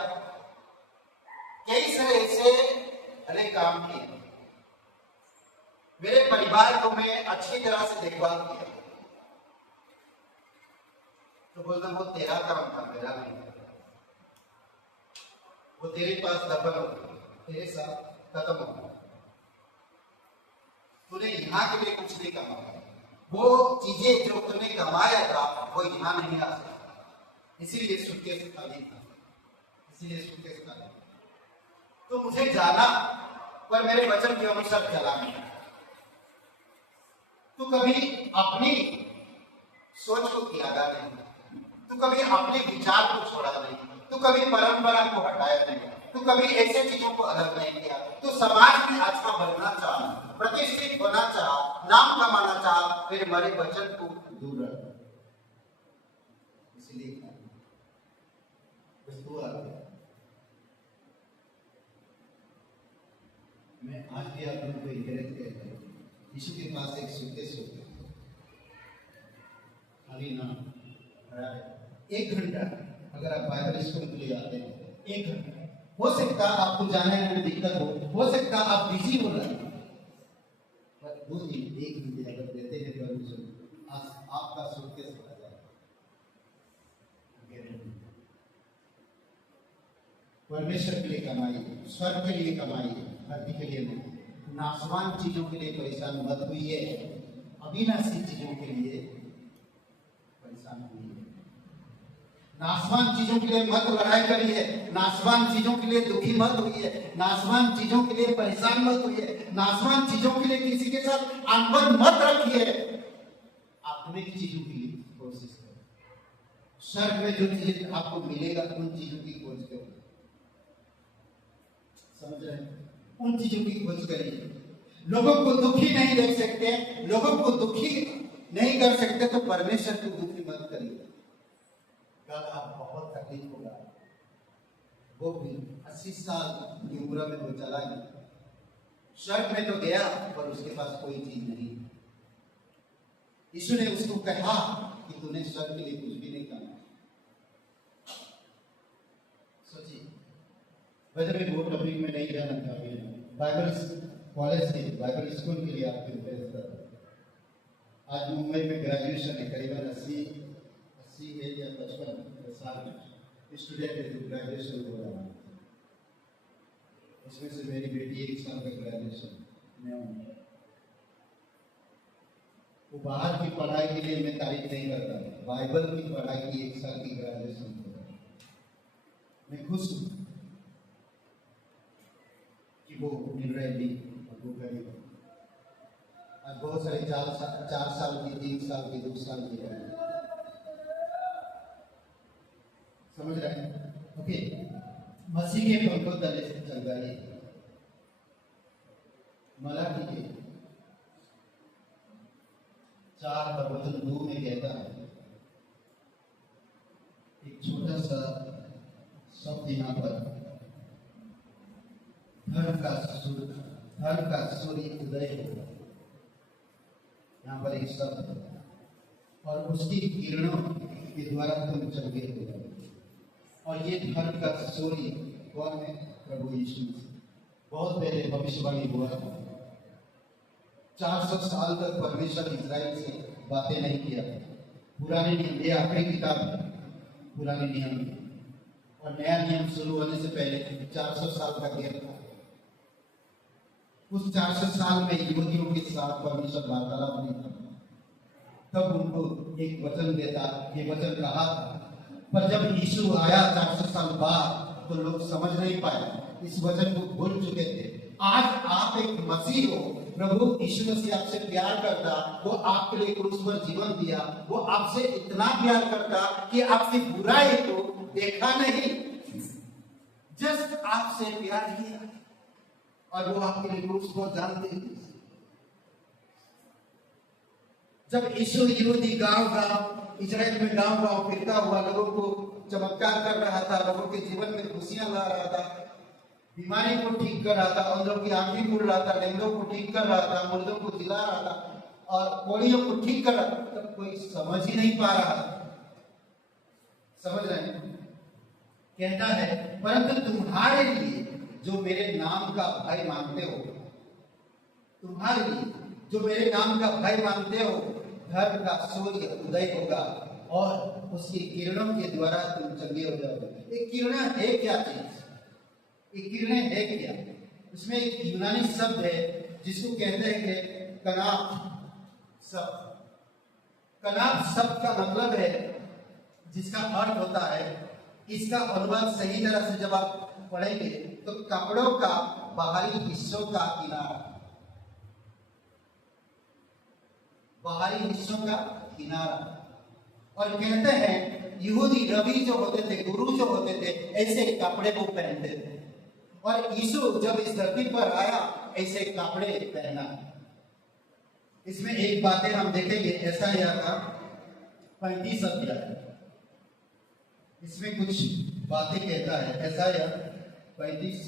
कई सारे ऐसे अनेक काम किए, मेरे परिवार को मैं अच्छी तरह से देखभाल किया। तो बोलता वो तेरा काम था, मेरा नहीं था, वो तेरे पास दफन हो गया, तेरे साथ खत्म हो गया। तूने यहाँ के लिए कुछ नहीं कमाया, वो चीजें जो तूने कमाया था वो यहाँ नहीं आ सकती, इसीलिए सूटकेस खाली था, इसीलिए सूटकेस खाली। तो मुझे जाना, पर मेरे वचन के अनुसार चलाना। तू कभी अपनी सोच को त्यागा नहीं, तू कभी अपने विचार को छोड़ा नहीं, तू कभी परंपरा को हटाया नहीं, तू कभी ऐसे चीजों को अलग नहीं किया। तू समाज में अच्छा बनना चाह, प्रतिष्ठित होना चाह, नाम कमाना चाह, फिर हमारे वचन को दूर रख। इसलिए मैं आज भी आप लोगों को इंकरेज करता हूँ, यीशु के पास एक सूटकेस होता है, खाली ना खड़ा है। 1 घंटा अगर आप बाइबल स्कूल के लिए आते हैं, 1 घंटा हो सकता है आपको जाने में दिक्कत हो सकता है आप बिजी हो रहे हैं, पर 2 दिन 1 घंटे अगर देते हैं परमेश्वर, आपका सूटकेस भरा जाएगा। परमेश्वर के लिए कमाइए, स्वर्ग के लिए कमाइए, धरती के लिए नहीं। नाशवान चीजों के लिए परेशान मत हुइए, अविनाशी चीजों के लिए परेशान हुइए। नाशवान चीजों के लिए मत लड़ाई करिए, नाशवान चीजों के लिए दुखी मत होइए, नाशवान चीजों के लिए परेशान मत होइए, नाशवान चीजों के लिए किसी के साथ अनबन मत रखिए। आत्मिक चीजों की कोशिश करें, स्वर्ग में जो चीजें आपको मिलेगा उन चीजों की खोज करें। समझ रहे हैं? उन चीजों की खोज करिए। लोगों को दुखी नहीं देख सकते, लोगों को दुखी नहीं कर सकते, तो परमेश्वर को दुखी मत करिए। कल आप बहुत तकलीफ होगा। वो भी 80 साल की उम्र में वो चला गया, स्वर्ग में तो गया पर उसके पास कोई चीज नहीं। यीशु ने उसको कहा कि तूने स्वर्ग के लिए कुछ भी नहीं करना। सोचिए, वजह में वो टॉपिक में नहीं जाना चाहिए। बाइबल कॉलेज के बाइबल स्कूल के लिए आपके प्रेस कर। आज मुंबई में ग्रेजुएशन है, करीबन 80 है या 55 साल स्टूडेंट है जो ग्रेजुएशन हो रहा है। इसमें से मेरी बेटी 1 साल का ग्रेजुएशन में हूँ। वो बाहर की पढ़ाई के लिए मैं तारीफ नहीं करता, बाइबल की पढ़ाई की 1 साल की ग्रेजुएशन हो रहा है। मैं खुश हूँ कि वो मिल रही और वो गरीब। आज बहुत सारे 4 साल की, 3 साल की, 2 साल की है। समझ रहे हैं? ओके, मसीह के पंखों तले से चल रही है। मलाकी के 4:2 में कहता है, एक छोटा सा शब्द यहाँ पर, धर्म का सूर्य उदय होगा। यहाँ पर एक शब्द है, और उसकी किरणों के द्वारा तुम चंगे हो जाओगे। और ये धर्म का सूर्य कौन है? प्रभु यीशु मसीह। बहुत पहले भविष्यवाणी हुआ था। 400 साल तक परमेश्वर इस्राएल से बातें नहीं किया। पुराने नियम, ये आखिरी किताब है पुराने नियम में, और नया नियम शुरू होने से पहले 400 साल का गैप था। उस 400 साल में यहूदियों के साथ परमेश्वर वार्तालाप नहीं था। तब उनको एक वचन देता, ये वचन कहा था, पर जब यीशु आया 400 साल बाद तो लोग समझ नहीं पाए, इस वचन को भूल चुके थे। आज आप एक मसीह हो, प्रभु यीशु मसीह आपसे प्यार करता, वो आपके लिए क्रूस पर जीवन दिया, वो आपसे इतना प्यार करता कि आपकी बुराई को देखा नहीं, जस्ट आपसे प्यार किया, और वो आपके लिए क्रूस पर जानते थे। जब यीशु यहूदी गांव इजराइल में गांव फिरता हुआ लोगों को चमत्कार कर रहा था, लोगों के जीवन में खुशियां ला रहा था, बीमारी को ठीक कर रहा था, अंधों की आंखें खोल रहा था, डेंगू को ठीक कर रहा था, मुर्दों को जिला रहा था, और कोड़ियों को ठीक कर रहा था, तब कोई समझ ही नहीं पा रहा था। समझ रहे हैं? कहता है, परंतु तुम्हारे लिए जो मेरे नाम का भय मानते हो, तुम्हारे लिए जो मेरे नाम का भय मानते हो, धर्म का सूर्य उदय होगा और उसकी किरणों के द्वारा तुम चंगे हो जाओगे। एक किरण है क्या चीज? एक किरणें है क्या? उसमें एक यूनानी शब्द है जिसको कहते हैं कि कनाफ शब्द। कनाफ शब्द का मतलब है, जिसका अर्थ होता है, इसका अनुवाद सही तरह से जब आप पढ़ेंगे तो कपड़ों का बाहरी हिस्सों का किनारा, बाहरी हिस्सों का किनारा। और कहते हैं यहूदी रबी जो होते थे, गुरु जो होते थे, ऐसे कपड़े को पहनते थे, और यीशु जब इस धरती पर आया ऐसे कपड़े पहना। इसमें एक बातें हम देखेंगे, ऐसा यह था 35 अध्याय, इसमें कुछ बातें कहता है। ऐसा यह 35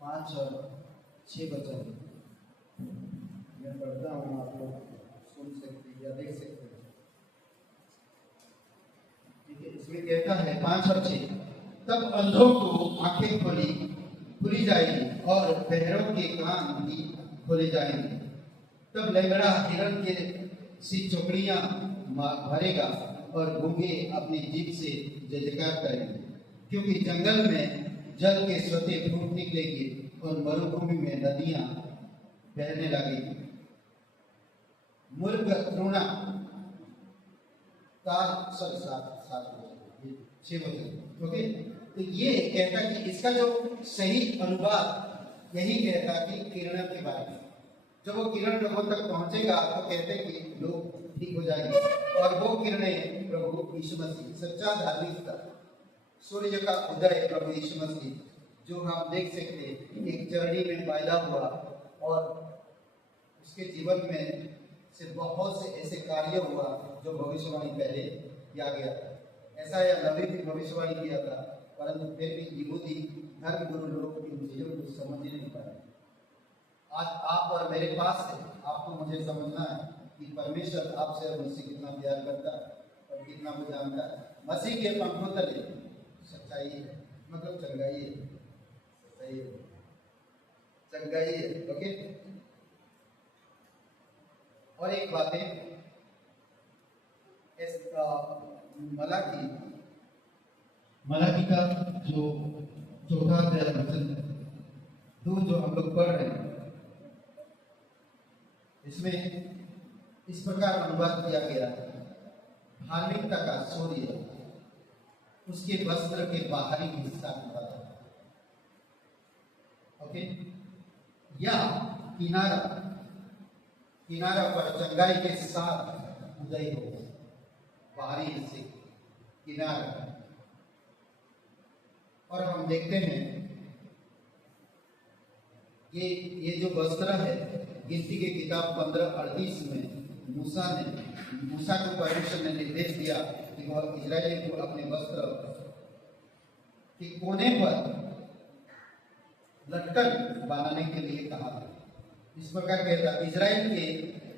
5 और 6 वचन मैं पढ़ता हूँ, आप लोग सुन सकते या देख सकते हैं। ठीक है, इसमें कहता है 5 और 6, तब अंधों को आंखें खुली जाएगी और बहरों के कान भी खोले जाएंगे। तब लंगड़ा हिरण के सी चौकड़ियां भरेगा और गूंगे अपनी जीभ से जय जयकार करेंगे, क्योंकि जंगल में जल के सोते फूट निकलेंगे और मरुभूमि में नदियां बहने लगेगी। मुर्ग तृणा छह वचन। ओके, तो ये कहता कि इसका जो सही अनुवाद यही कहता कि किरण के बारे में, जब वो किरण लोगों तक पहुंचेगा तो कहते हैं कि लोग ठीक हो जाएंगे, और वो किरणें प्रभु यीशु मसीह, सच्चा धार्मिकता, सूर्य का उदय प्रभु यीशु मसीह, जो हम देख सकते हैं एक चरणी में पैदा हुआ और उसके जीवन में से बहुत से ऐसे कार्य हुआ जो भविष्यवाणी पहले किया गया था। ऐसा यह नबी भी भविष्यवाणी किया था, परंतु फिर भी यहूदी धर्म गुरु लोग इन चीजों को समझ ही नहीं पाए। आज आप और मेरे पास है, आपको मुझे समझना है कि परमेश्वर आपसे और मुझसे कितना प्यार करता है और कितना वो जानता है। मसीह के पंखों तले सच्चाई है, मतलब चंगाई है, सही है, चंगाई है। ओके, और एक बात है, मलाकी का जो 4वां अध्याय वचन 2 जो हम लोग पढ़ रहे हैं, इसमें इस प्रकार अनुवाद किया गया है, धार्मिकता का सूर्य उसके वस्त्र के बाहरी हिस्सा में बता। ओके, या किनारा पर चंगाई के साथ उदय हो, बाहरी हिस्से किनारा। और हम देखते हैं ये जो वस्त्र है, गिनती की किताब 15:38 में मूसा को परमेश्वर ने निर्देश दिया कि वह इजराइल को अपने वस्त्र के कोने पर लटकन बनाने के लिए कहा। इस प्रकार कहता, इजराइल के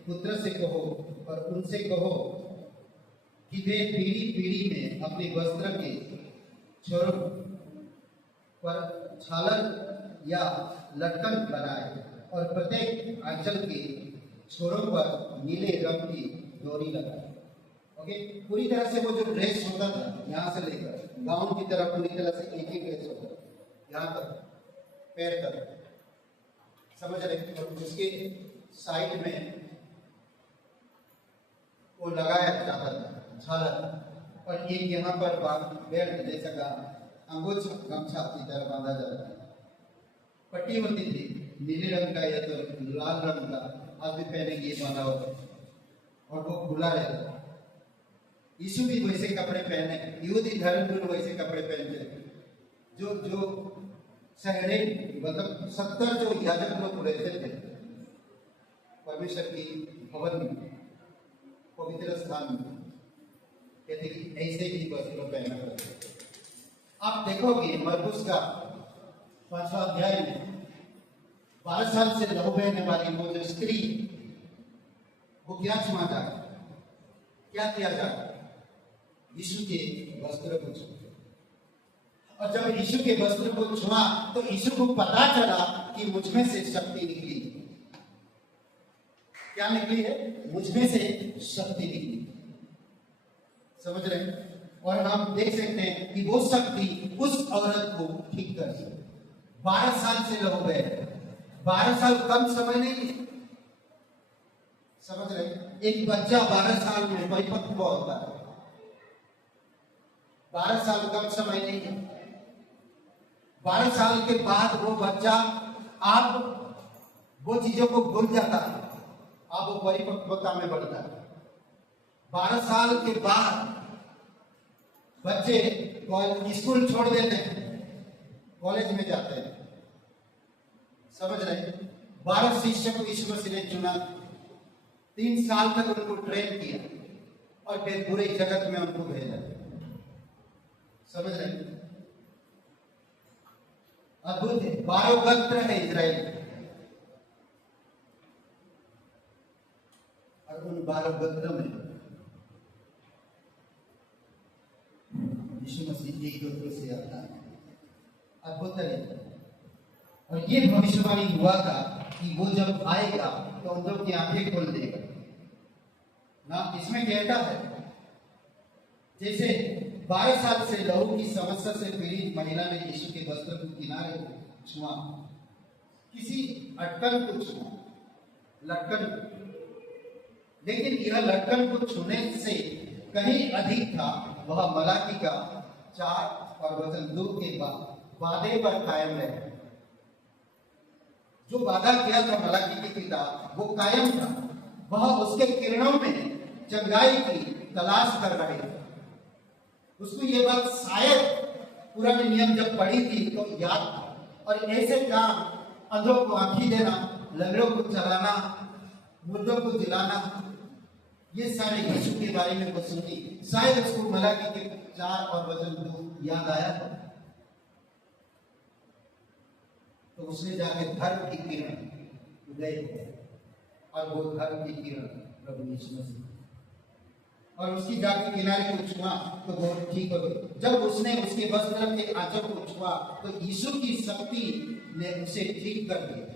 पुत्र से कहो और उनसे कहो कि वे पीढ़ी पीढ़ी में अपने वस्त्र के छोरों पर छालर या लटकन बनाए और प्रत्येक आंचल के छोरों पर नीले रंग की डोरी लगाए। ओके, पूरी तरह से वो जो ड्रेस होता था यहाँ से लेकर गाउन की तरह पूरी तरह से एक ही ड्रेस होता था, यहाँ तक पैर तक, समझ रहे। और उसके साइड में वो लगाया जाता था झालर, और एक यहाँ पर बेल्ट जैसा का अंगोछ गमछा की तरह बांधा जाता था। पट्टी होती थी नीले रंग का या तो लाल रंग का, आज भी पहने ये बांधा होता और वो खुला रहता था। यीशु भी वैसे कपड़े पहने, यहूदी धर्म में वैसे कपड़े पहनते थे। जो जो शहरे मतलब 70 जो याजक लोग रहते थे परमेश्वर की भवन में, पवित्र स्थान में, कहते कि ऐसे ही वस्त्र पहना करते। आप देखोगे मरकुस का 5वां अध्याय में 12 साल से लहू बहने वाली वो जो स्त्री, वो क्या छुआ जाए, क्या किया जाए? यीशु के वस्त्र को छुआ। और जब यीशु के वस्त्र को छुआ तो यीशु को पता चला कि मुझमें से शक्ति निकली। क्या निकली है? मुझमें से शक्ति निकली। समझ रहे हैं? और हम देख सकते हैं कि वो शक्ति उस औरत को ठीक कर दी। 12 साल से लहू बह, 12 साल कम समय नहीं है। समझ रहे? एक बच्चा 12 साल में परिपक्व होता है। 12 साल कम समय नहीं है। 12 साल के बाद वो बच्चा आप वो चीजों को भूल जाता है, आप वो परिपक्वता में बढ़ता है। 12 साल के बाद बच्चे स्कूल छोड़ देते हैं, कॉलेज में जाते हैं। समझ रहे? 12 शिष्य को यीशु मसीह ने चुना, 3 साल तक उनको ट्रेन किया और फिर पूरे जगत में उनको भेजा। समझ रहे? अद्भुत है। 12 गोत्र है इजराइल, और उन 12 गोत्रों में यीशु मसीह एक गोत्र से आता है। अद्भुत है। और ये भविष्यवाणी हुआ था कि वो जब आएगा तो उन लोग की आंखें खोल देगा ना। इसमें कहता है जैसे 12 साल से लहू की समस्या से पीड़ित महिला ने यीशु के वस्त्र के किनारे को छुआ, किसी अटकन को छुआ, लटकन। लेकिन यह लटकन को छूने से कहीं अधिक था। वह मलाकी का 4 और वचन 2 के वादे पर कायम रहे। जो वादा किया था मलाकी की किताब, वो कायम था। वह उसके किरणों में चंगाई की तलाश कर रहे थे। उसको ये बात शायद पुराने नियम जब पढ़ी थी तो याद था। और ऐसे काम, अंधों को आंखी देना, लंगड़ों को चलाना, मुर्दों को जिलाना, ये सारे यीशु के बारे में वो सुनी। शायद उसको मलाकी के 4 और वचन 2 याद आया था। तो उसने जाके धर्म की किरण उदय हो, और वो धर्म की किरण प्रभु यीशु मसीह, और उसकी जाके किनारे को छुआ तो वो ठीक हो गई। जब उसने उसके वस्त्र के आंचल को छुआ तो यीशु की शक्ति ने उसे ठीक कर दिया।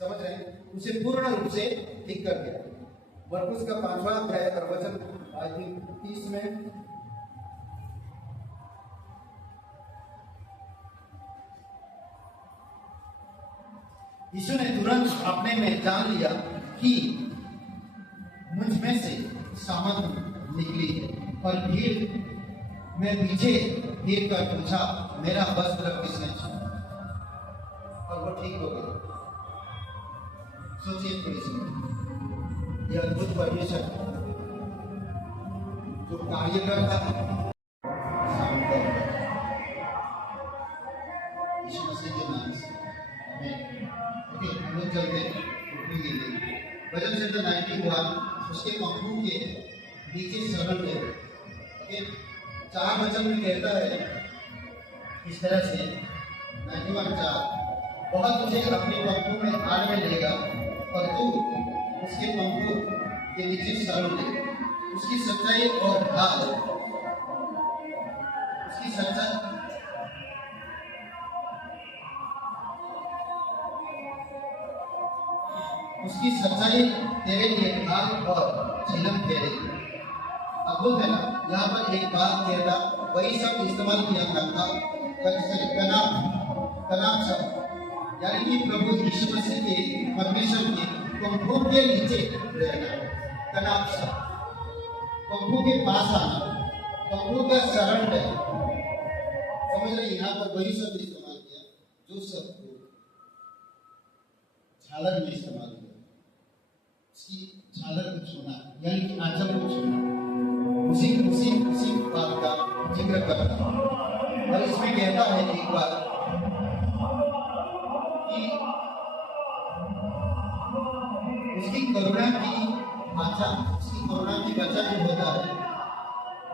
समझ रहे हैं? उसे पूर्ण रूप से ठीक कर दिया। मरकुस का 5वां अध्याय और वचन 30 में यीशु ने तुरंत अपने में जान लिया कि मुझ में से सामर्थ निकली है, और भीड़ में पीछे फिर कर पूछा, मेरा वस्त्र किसने छुआ? और वो ठीक हो गया। सोचिए थोड़ी सी, यह अद्भुत परमेश्वर जो कार्य करता है यीशु मसीह के नाम से। ओके, हम लोग चलते वचन संख्या 91 उसके पंखों के नीचे शरण ले। ओके, 4 वचन में कहता है इस तरह से 91:4, वह तुझे अपने पंखों में आड़ में लेगा और तू उसके पंखों के नीचे शरण ले, उसकी सच्चाई और ढाल, उसकी सच्चाई तेरे लिए ढाल और झिलम तेरे। अद्भुत है ना, यहाँ पर एक बात कहता वही शब्द इस्तेमाल किया जाता कनाब शब्द, यानी कि प्रभु यीशु मसीह के परमेश्वर के पंखों के नीचे रहना। कनाब शब्द पंखों के पास आना, पंखों का शरण है। समझ रहे, यहाँ पर वही शब्द इस्तेमाल किया जो शब्द झालर में इस्तेमाल किया, उसकी झालर को छूना यानी कि आंचल को छूना, उसी बात का जिक्र करता है। और इसमें कहता है एक बार कि उसकी करुणा की वाचा, उसकी करुणा की वाचा जो होता है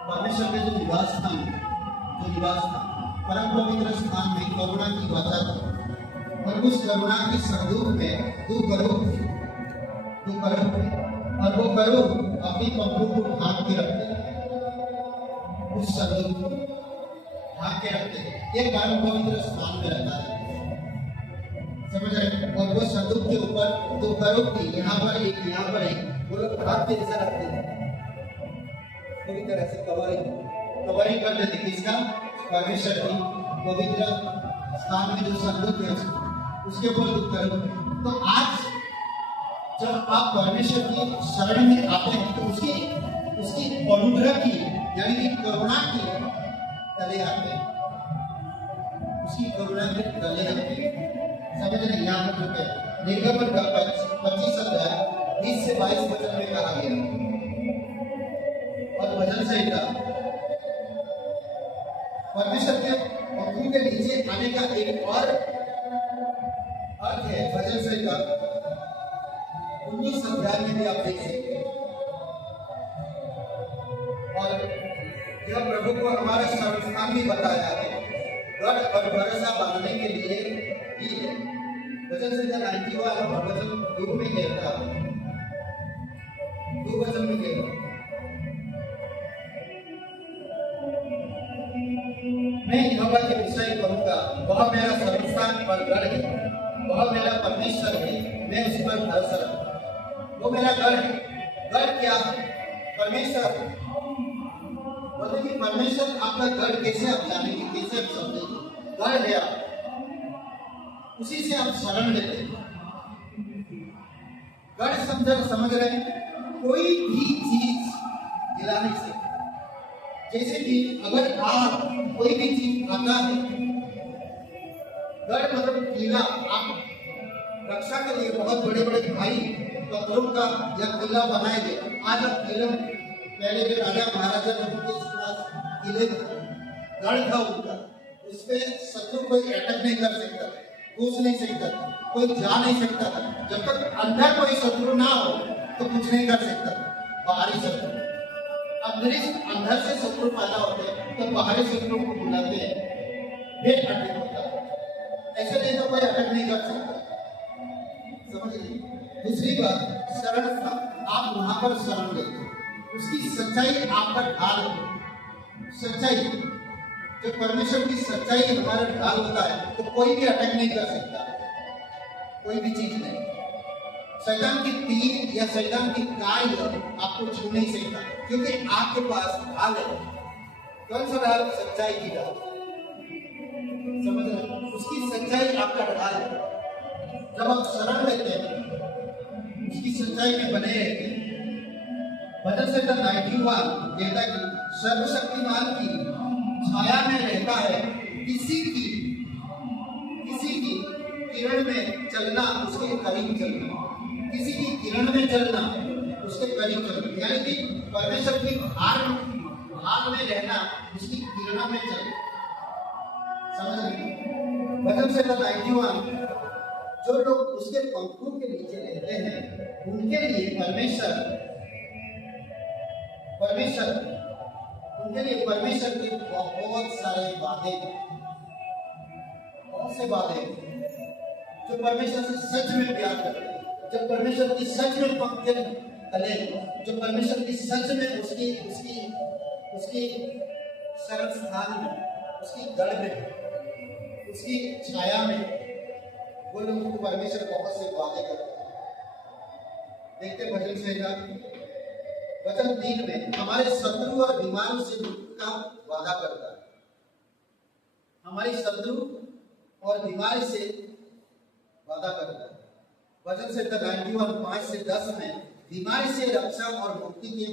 परमेश्वर के जो निवास स्थान परम पवित्र स्थान में करुणा की वाचा थी। और उस करुणा के संदूक में दो करोड़ और वो करोड़ अपनी पंखों को ढांक के रखते हैं, उस संदूक को ढांक के रखते हैं। एक परम पवित्र स्थान में रहता है, समझ रहे। और वो संदूक के ऊपर दो करोड़ थी, यहाँ पर एक वो लोग हाथ के जैसा रखते थे, पूरी तरह से कवरिंग कर देते किसका, परमेश्वर की पवित्र स्थान में जो संदूक है उसके ऊपर दो करोड़। तो आज जब आप परमेश्वर की शरण में आते हैं तो उसकी अनुग्रह की यानी कि करुणा की तले आते हैं, उसकी करुणा के तले आते हैं। समझ रहे, यहाँ पर जो है निर्गमन का 25 अध्याय 20 से 22 वचन में कहा गया। और वचन संहिता परमेश्वर के पंखों के नीचे आने का एक और अर्थ है। वचन संहिता 19 अध्याय में भी आप देख सकते हैं। और यह प्रभु को हमारा शरणस्थान भी बताया है, गढ़ और भरोसा बांधने के लिए ही है। वचन संहिता 91 और वचन 2 में कहता है, 2 वचन में कहता है, मैं यहोवा के विषय कहूँगा, वह मेरा शरणस्थान और गढ़ है, वह मेरा परमेश्वर है, मैं उस पर भरोसा रखूँ। वो मेरा गढ़ है। गढ़ क्या है? परमेश्वर। बोलते कि परमेश्वर आपका गढ़ कैसे आप जानेंगे, कैसे आप समझेंगे? गढ़ है आप, उसी से आप शरण लेते हैं। गढ़ समझ रहे हैं, कोई भी चीज गिरा नहीं सकती। जैसे कि अगर आप कोई भी चीज आता है, गढ़ मतलब किला, आप रक्षा के लिए बहुत बड़े बड़े भाई पत्थरों का या किला बनाएंगे। आज आप किले, पहले जो राजा महाराजा लोगों के पास किले गढ़ था उनका, उस पर शत्रु कोई अटैक नहीं कर सकता, घुस नहीं सकता, कोई जा नहीं सकता था। जब तक अंदर कोई शत्रु ना हो तो कुछ नहीं कर सकता। बाहरी शत्रु, अंदर से शत्रु पैदा होते हैं तो बाहरी शत्रु को बुलाते हैं, फिर अटैक होता है। ऐसे नहीं तो कोई अटैक नहीं कर सकता। समझ लीजिए। दूसरी बात, शरण था, आप वहां पर शरण लेते, उसकी सच्चाई आपका ढाल है। सच्चाई, जब परमेश्वर की सच्चाई हमारा ढाल होता है तो कोई भी अटैक नहीं कर सकता, कोई भी चीज नहीं। शैतान की तीर या शैतान की काई आपको छू नहीं सकता, क्योंकि आपके पास ढाल है। कौन सा ढाल? सच्चाई की ढाल। समझ रहे, उसकी सच्चाई आपका ढाल है। जब आप शरण लेते हैं, उसकी सच्चाई में बने रहते हैं। वचन संहिता 91 कहता है कि सर्वशक्तिमान की छाया में रहता है, किसी की किरण में चलना, उसके करीब चलना, किसी की किरण में चलना, उसके करीब चलना, यानी कि परमेश्वर की भार में रहना, उसकी किरणों में चलना। समझ रहे? वचन संहिता 91, जो लोग उसके पंखों के नीचे रहते हैं उनके लिए परमेश्वर के बहुत सारे वादे, बहुत से वादे जो परमेश्वर से सच में प्यार करते हैं, जब परमेश्वर की सच में पंक्तियां तले, जो परमेश्वर की सच में उसकी उसकी उसकी शरण स्थान में, उसकी गढ़ में, उसकी छाया में, वो लोग परमेश्वर बहुत से वादे करते हैं। देखते भजन संहिता वचन 3 में हमारे शत्रु और बीमारों से मुक्ति का वादा करता है। हमारी शत्रु और बीमारी से वादा करता है। वचन संहिता 91:5-10 में बीमारी से रक्षा और मुक्ति के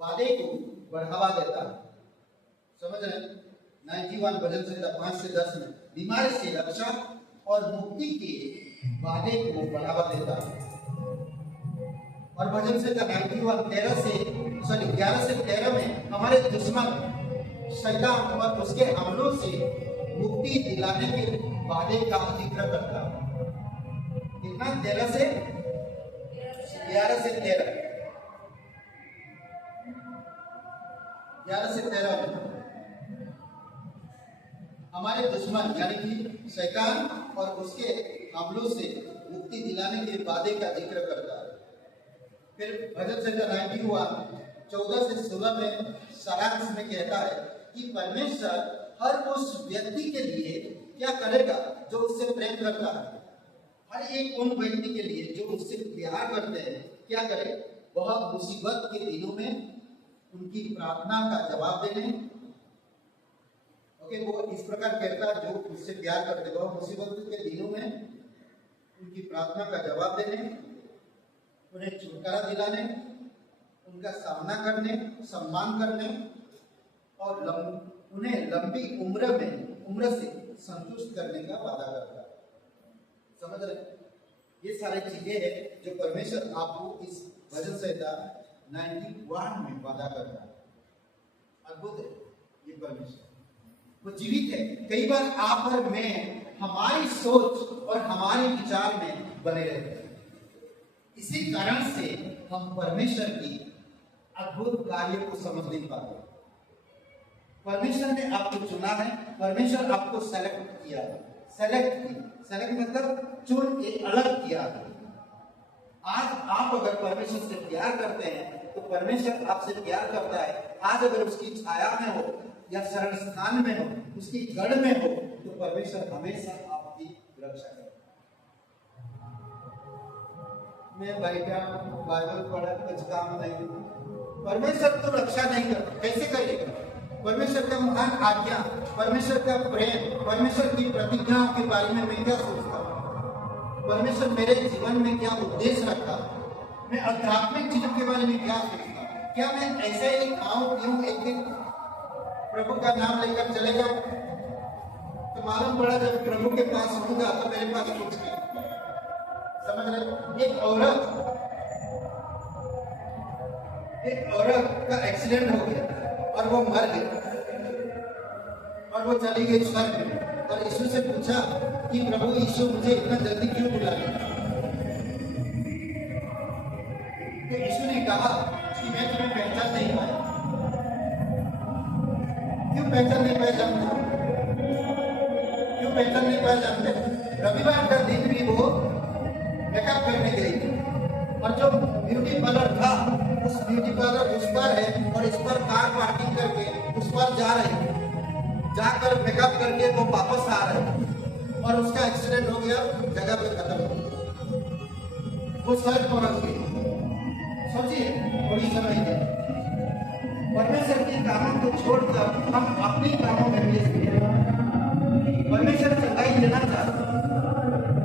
वादे को बढ़ावा देता है। समझ रहे हैं? 91 वचन संहिता 5-10 में बीमारी से रक्षा और मुक्ति के वादे को बढ़ावा देता है। और भजन संहिता 11-13 में हमारे दुश्मन शैतान और उसके हमलों से मुक्ति दिलाने के वादे का जिक्र करता है। कितना? 11 से 13 में हमारे दुश्मन यानी कि शैतान और उसके हमलों से मुक्ति दिलाने के वादे का जिक्र करता है। फिर भजन संहिता 14-16 में सारांश में कहता है कि परमेश्वर हर उस व्यक्ति के लिए क्या करेगा जो उससे प्रेम करता है। हर एक उन व्यक्ति के लिए जो उससे प्यार करते हैं क्या करे? वह मुसीबत के दिनों में उनकी प्रार्थना का जवाब देने, वो इस प्रकार कहता है, जो उससे प्यार करते हैं वह मुसीबत के दिनों में उनकी प्रार्थना का जवाब देने, उन्हें छुटकारा दिलाने, उनका सामना करने, सम्मान करने और उन्हें लंबी उम्र से संतुष्ट करने का वादा करता है। समझ रहे? ये सारी चीजें हैं जो परमेश्वर आपको इस भजन संहिता 91 में वादा करता है। अद्भुत है ये परमेश्वर, वो जीवित है। कई बार आप और मैं हमारी सोच और हमारे विचार में बने रहते हैं। इसी कारण से हम परमेश्वर की अद्भुत कार्य को समझ नहीं पाते। परमेश्वर ने आपको चुना है, परमेश्वर आपको सेलेक्ट किया है। सेलेक्ट मतलब चुन के अलग किया है। आज आप अगर परमेश्वर से प्यार करते हैं तो परमेश्वर आपसे प्यार करता है। आज अगर उसकी छाया में हो या शरण स्थान में हो, उसकी गढ़ में हो, तो परमेश्वर हमेशा आपकी रक्षा करेगा। मैं बैठा बाइबल पढ़ा, कुछ काम नहीं, परमेश्वर तो रक्षा नहीं करता, कैसे करेगा? परमेश्वर का महान आज्ञा, परमेश्वर का प्रेम, परमेश्वर की प्रतिज्ञाओं के बारे में मैं क्या सोचता हूँ? परमेश्वर मेरे जीवन में क्या उद्देश्य रखा? मैं आध्यात्मिक चीजों के बारे में क्या सोचता? क्या मैं ऐसे ही खाऊं पीऊं, एक दिन प्रभु का नाम लेकर चले जाऊं? तो मालूम पड़ा जब प्रभु के पास होगा तो मेरे पास कुछ नहीं। समझ रहे? एक औरत का एक्सीडेंट हो गया और वो मर गई और वो चली गई स्वर्ग में, और यीशु से पूछा कि प्रभु यीशु मुझे इतना जल्दी क्यों बुलाया? तो यीशु ने कहा कि मैं तुम्हें पहचान नहीं पाया। क्यों पहचान नहीं पाया जानते? क्यों पहचान नहीं पाया जानते? रविवार का दिन भी वो मेकअप करने गई थी, और जो ब्यूटी पार्लर था उस ब्यूटी पार्लर उस पर है और इस पर कार पार्किंग करके उस पर जा रहे थे। जाकर मेकअप करके वो वापस आ रहे थे और उसका एक्सीडेंट हो गया, जगह पे खत्म हो गया। वो सड़क पहुंच गई। सोचिए, थोड़ी समय है। परमेश्वर के कामों को छोड़कर हम अपने कामों में व्यस्त हैं। परमेश्वर चंगाई देना चाहता,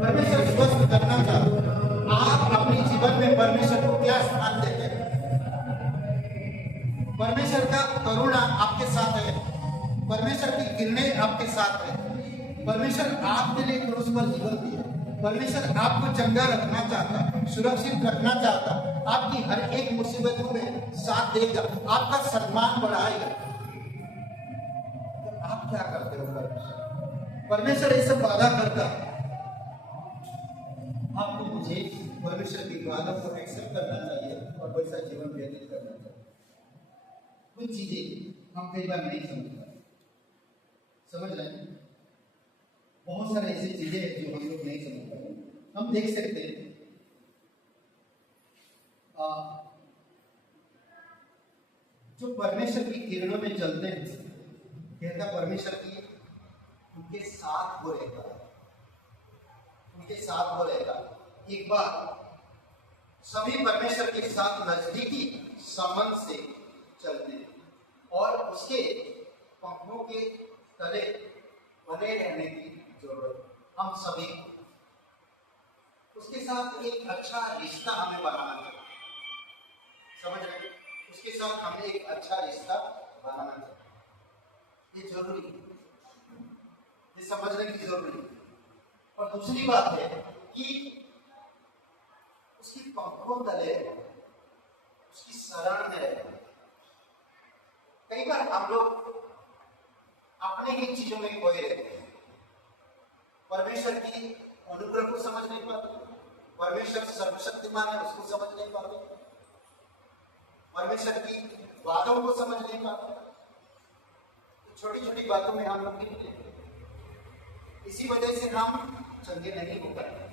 परमेश्वर स्वस्थ करना चाहता। आप अपने जीवन में परमेश्वर को क्या स्थान देते हैं? परमेश्वर का करुणा आपके साथ है, परमेश्वर की किरणें आपके साथ है। परमेश्वर आपके लिए क्रूस पर जीवन दिया। परमेश्वर आपको चंगा रखना चाहता, सुरक्षित रखना चाहता, आपकी हर एक मुसीबतों में साथ देगा, आपका सम्मान बढ़ाएगा। तो आप क्या करते हो? परमेश्वर ये सब वादा करता है। आपको मुझे परमेश्वर की वादा को एक्सेप्ट करना चाहिए और वैसा जीवन व्यतीत करना चाहिए। कुछ चीजें हम कई बार नहीं समझ रहे हैं। बहुत सारे ऐसी चीजें हैं जो हम लोग नहीं समझ पाते। हम देख सकते हैं जो परमेश्वर की किरणों में चलते हैं, कहता परमेश्वर की उनके साथ वो रहेगा, उनके साथ वो रहेगा। एक बार सभी परमेश्वर के साथ नजदीकी संबंध से चलते हैं और उसके पंखों के तले बने रहने की जरूरत हम सभी को। उसके साथ एक अच्छा रिश्ता हमें बनाना चाहिए, समझ रहे हैं? उसके साथ हमें एक अच्छा रिश्ता बनाना चाहिए, ये जरूरी है, ये समझने की जरूरी है। और दूसरी बात है कि उसकी पंखों तले, उसकी शरण में रहे। कई बार हम लोग अपने ही चीजों में खोए रहते हैं, परमेश्वर की अनुग्रह को समझ नहीं पाते, परमेश्वर सर्वशक्तिमान है उसको समझ नहीं पाते, परमेश्वर की बातों को समझ नहीं पाते। तो छोटी छोटी बातों में हम लोग गिरते हैं, इसी वजह से हम चंगे नहीं हो पाते,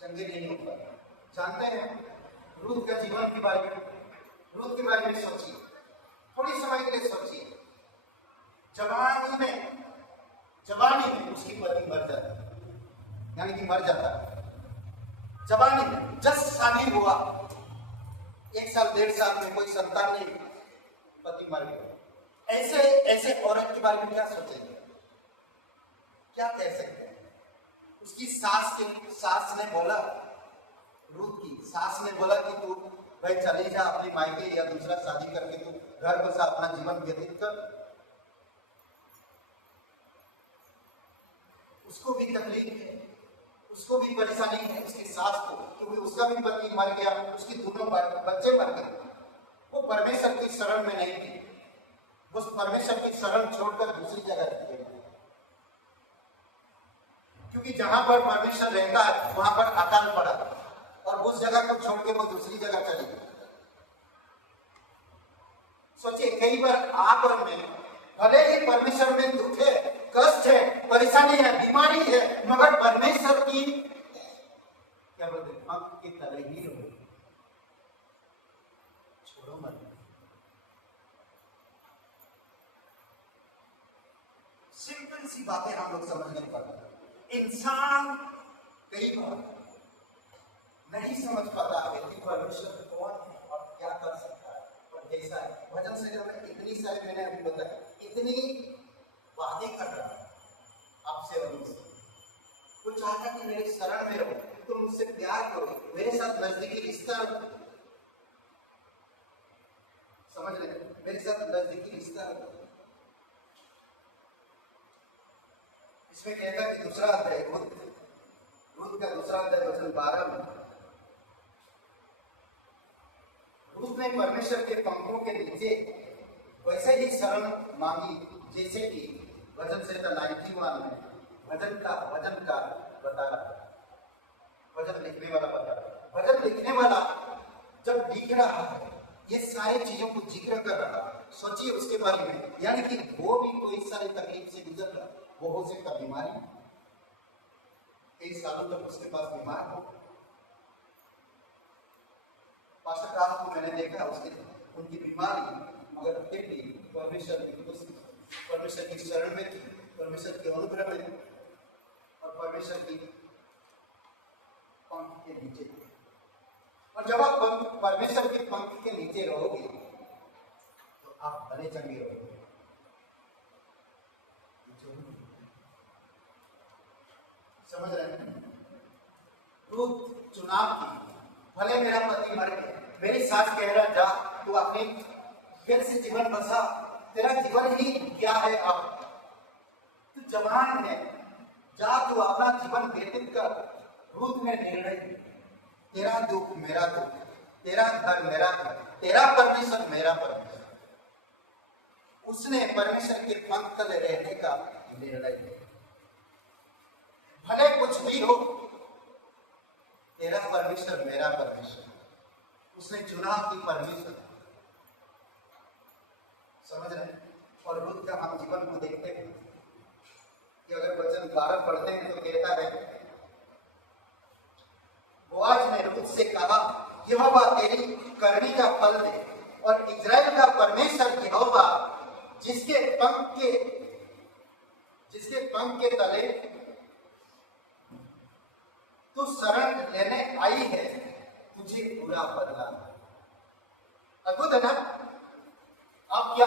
चंगे नहीं हो पाते। जानते हैं रूथ का जीवन के बारे में, रूथ के बारे में सोचिए, थोड़ी समय के लिए सोचिए। जवानी में उसकी पति मर जाता, यानी कि मर जाता। जवानी में जस्ट शादी हुआ, 1 साल 1.5 साल में कोई संतान नहीं, पति मर गया। ऐसे औरत के बारे में क्या सोचेंगे, क्या कह सकते हैं? उसकी सास ने बोला, रूथ की सास ने बोला कि तू भाई चली जा अपनी मायके या दूसरा शादी करके तू घर बसा, अपना जीवन व्यतीत कर। उसको भी तकलीफ है, उसको भी परेशानी है, उसकी सास को, क्योंकि उसका भी पति मर गया, उसकी दोनों बच्चे मर गए। वो परमेश्वर की शरण में नहीं थी, वो परमेश्वर की शरण छोड़कर दूसरी जगह रहती है, क्योंकि जहां पर परमेश्वर रहता है वहां पर अकाल पड़ा और उस जगह को छोड़ के वो दूसरी जगह चली गई। सोचिए, कई बार आप और मैं, भले ही परमेश्वर में दुख है, कष्ट है, परेशानी है, बीमारी है, मगर परमेश्वर की क्या बोलते हैं, पंख की तरह ही रहो, छोड़ो मत। सिंपल सी बातें हम लोग समझ नहीं पाते। इंसान कई बार नहीं समझ पाता है कि परमेश्वर कौन है और क्या कर सकता है और कैसा है। भजन से में इतनी सारी, मैंने अभी बताया, इतनी वादे कर रहा है आपसे और मुझसे। वो चाहता कि मेरे शरण में रहो, तुम मुझसे प्यार करो, मेरे साथ नजदीकी रिश्ता रखो, समझ रहे, मेरे साथ नजदीकी रिश्ता रखो। इसमें कहता कि दूसरा अध्याय, रूथ का दूसरा अध्याय वचन 12 में, रूथ ने परमेश्वर के पंखों के नीचे वैसे ही शरण मांगी जैसे कि वचन से 91 में वचन का बता रहा, वचन लिखने वाला बता रहा। वचन लिखने वाला जब लिख रहा है ये सारी चीजों को जिक्र कर रहा, सोचिए उसके बारे में, यानी कि वो भी कोई सारी तकलीफ से गुजर रहा। वो हो सकता बीमारी, कई सालों तक उसके पास बीमार हो। पास्टर राम को मैंने देखा, उसकी उनकी बीमारी, मगर फिर भी परमेश्वर की शरण में थी, परमेश्वर के अनुग्रह में थी और परमेश्वर की पंख के नीचे। और जब आप परमेश्वर के पंख के नीचे रहोगे तो आप भले चंगे रहोगे। समझ रहे हैं? रूथ चुनाव की, भले मेरा पति मर गया, मेरी सास कह रहा जा तू अपनी फिर से जीवन बसा, तेरा जीवन ही क्या है, अब तू जवान है, जा तू अपना जीवन व्यतीत कर। रूथ ने निर्णय, तेरा दुख मेरा दुख, तेरा घर मेरा घर, तेरा परमेश्वर मेरा परमेश्वर। उसने परमेश्वर के पंख तले रहने का निर्णय लिया। भले कुछ भी हो, तेरा परमेश्वर मेरा परमेश्वर। उसने चुना कि परमेश्वर, समझ रहे हैं? और रूथ का हम जीवन को देखते हैं, कि अगर वचन 12 पढ़ते हैं तो कहता है, बोआज ने रूत से कहा, यहोवा तेरी करनी का फल दे, और इज़राइल का परमेश्वर यहोवा जिसके पंख के तले तू शरण लेने आई है, तुझे पूरा बदला। अद्भुत है ना? अब क्या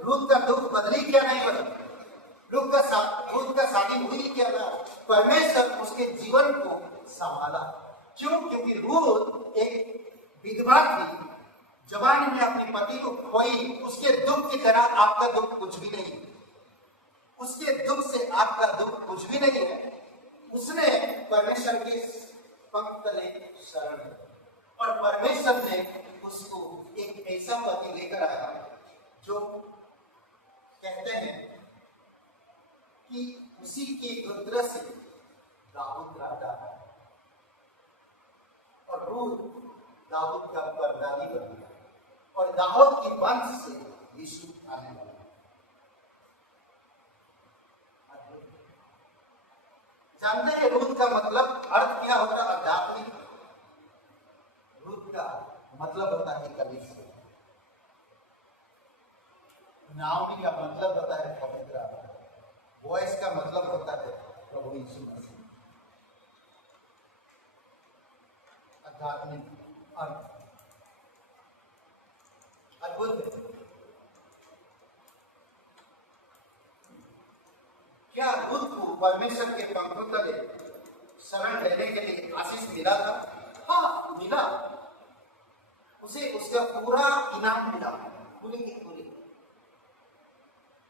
रूत का दुख बदली क्या नहीं बदला? रूत का शादी हुई क्या ना? परमेश्वर उसके जीवन को संभाला। क्यों? क्योंकि रूत एक विधवा थी, जवानी में अपने पति को खोई। उसके दुख की तरह आपका दुख कुछ भी नहीं, उसके दुख से आपका दुख कुछ भी नहीं है। उसने परमेश्वर के पंख तले शरण ली, और परमेश्वर ने उसको एक ऐसा पति लेकर आया जो कहते हैं कि उसी के गोत्र से दाऊद राजा है, और रूत दाऊद का परदादी बन गया, और दाऊद के वंश से यीशु आने वाला। जानते हैं रूत का मतलब अर्थ क्या होता है? आध्यात्मिक। रूत का मतलब होता है कलीसिया। नाओमी का मतलब होता है पवित्र आत्मा। वॉइस का मतलब होता है प्रभु यीशु मसीह। आध्यात्मिक अर्थ अद्भुत। क्या रूत को परमेश्वर के पंखों तले शरण लेने के लिए आशीष मिला था? हाँ, मिला। उसे उसका पूरा इनाम मिला, पूरी की पूरी।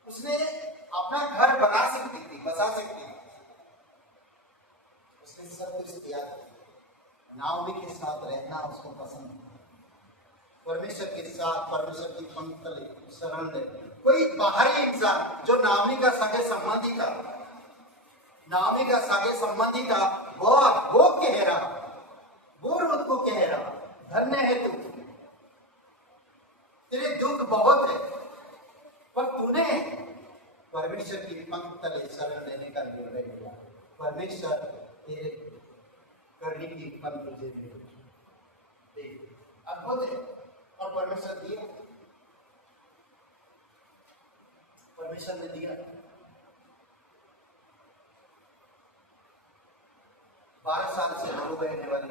उसने अपना घर बना सकती थी, बसा सकती थी, उसने सब कुछ किया था। नाओमी के साथ रहना उसको पसंद था। परमेश्वर के साथ परमेश्वर की पंख तले शरण ले। कोई बाहरी इंसान जो नाओमी का सगे संबंधी था, नाओमी का सगे संबंधी था, वो कह रहा, वो रूत को कह रहा, धन्य है तू, तेरे दुख बहुत है, पर तूने परमेश्वर की पंख तले शरण लेने का निर्णय लिया। परमेश्वर तेरे करने की फल तुझे दे। अद्भुत है। और परमेश्वर दिया, परमेश्वर ने दिया। 12 साल से रो बहने वाली,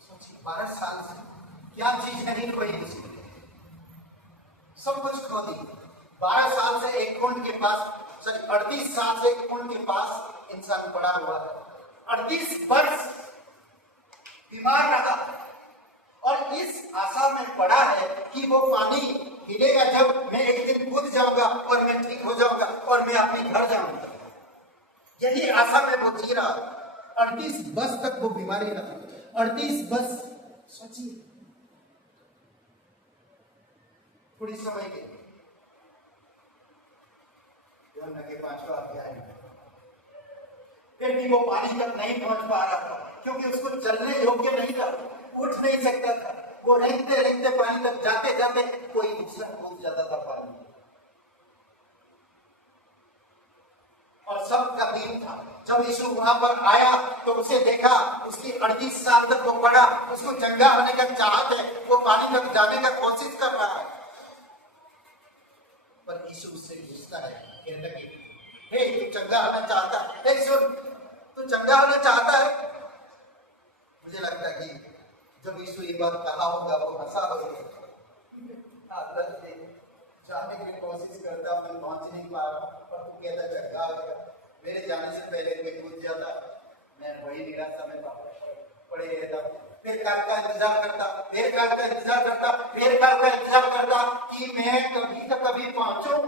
सोचिए 12 साल से क्या चीज नहीं खोई किसी, सब कुछ खो दी। 12 साल से एक कुंड के पास, 38 साल से एक कुंड के पास इंसान पड़ा हुआ है। 38 वर्ष बीमार रहा, और इस आशा में पड़ा है कि वो पानी मिलेगा जब मैं एक दिन कूद जाऊंगा और मैं ठीक हो जाऊंगा और मैं अपने घर जाऊंगा। यही आशा में वो जी रहा। 38 वर्ष तक वो बीमारी रहा। 38 वर्ष, सोचिए, थोड़ी समय के यूहन्ना के 5वां अध्याय में फिर भी वो पानी तक नहीं पहुंच पा रहा था, क्योंकि उसको चलने योग्य नहीं था, उठ नहीं सकता था। वो रेंगते रेंगते पानी तक जाते जाते कोई दूसरा कूद जाता था पानी। और सबका दिन था। जब यीशु वहां पर आया तो उसे देखा, उसकी 38 साल तक वो पड़ा, उसको चंगा होने का चाहत है, वो पानी तक जाने का कोशिश कर रहा है, पर यीशु उससे पूछता है, कहने लगे, हे तू चंगा होना चाहता है? सुन, तू चंगा होना चाहता है? मुझे लगता है कि जब यीशु ये बात कहा होगा वो हंसा होगा, जाने की कोशिश करता, मैं पहुंच नहीं पा रहा, पर तू कहता चंगा हो गया। मेरे जाने से पहले मैं कूद जाता, मैं वही निराशा में पड़े रहता, फिर काल का इंतजार करता, फिर काल का इंतजार करता, फिर काल का इंतजार करता कि मैं कभी तक कभी पहुंचूं।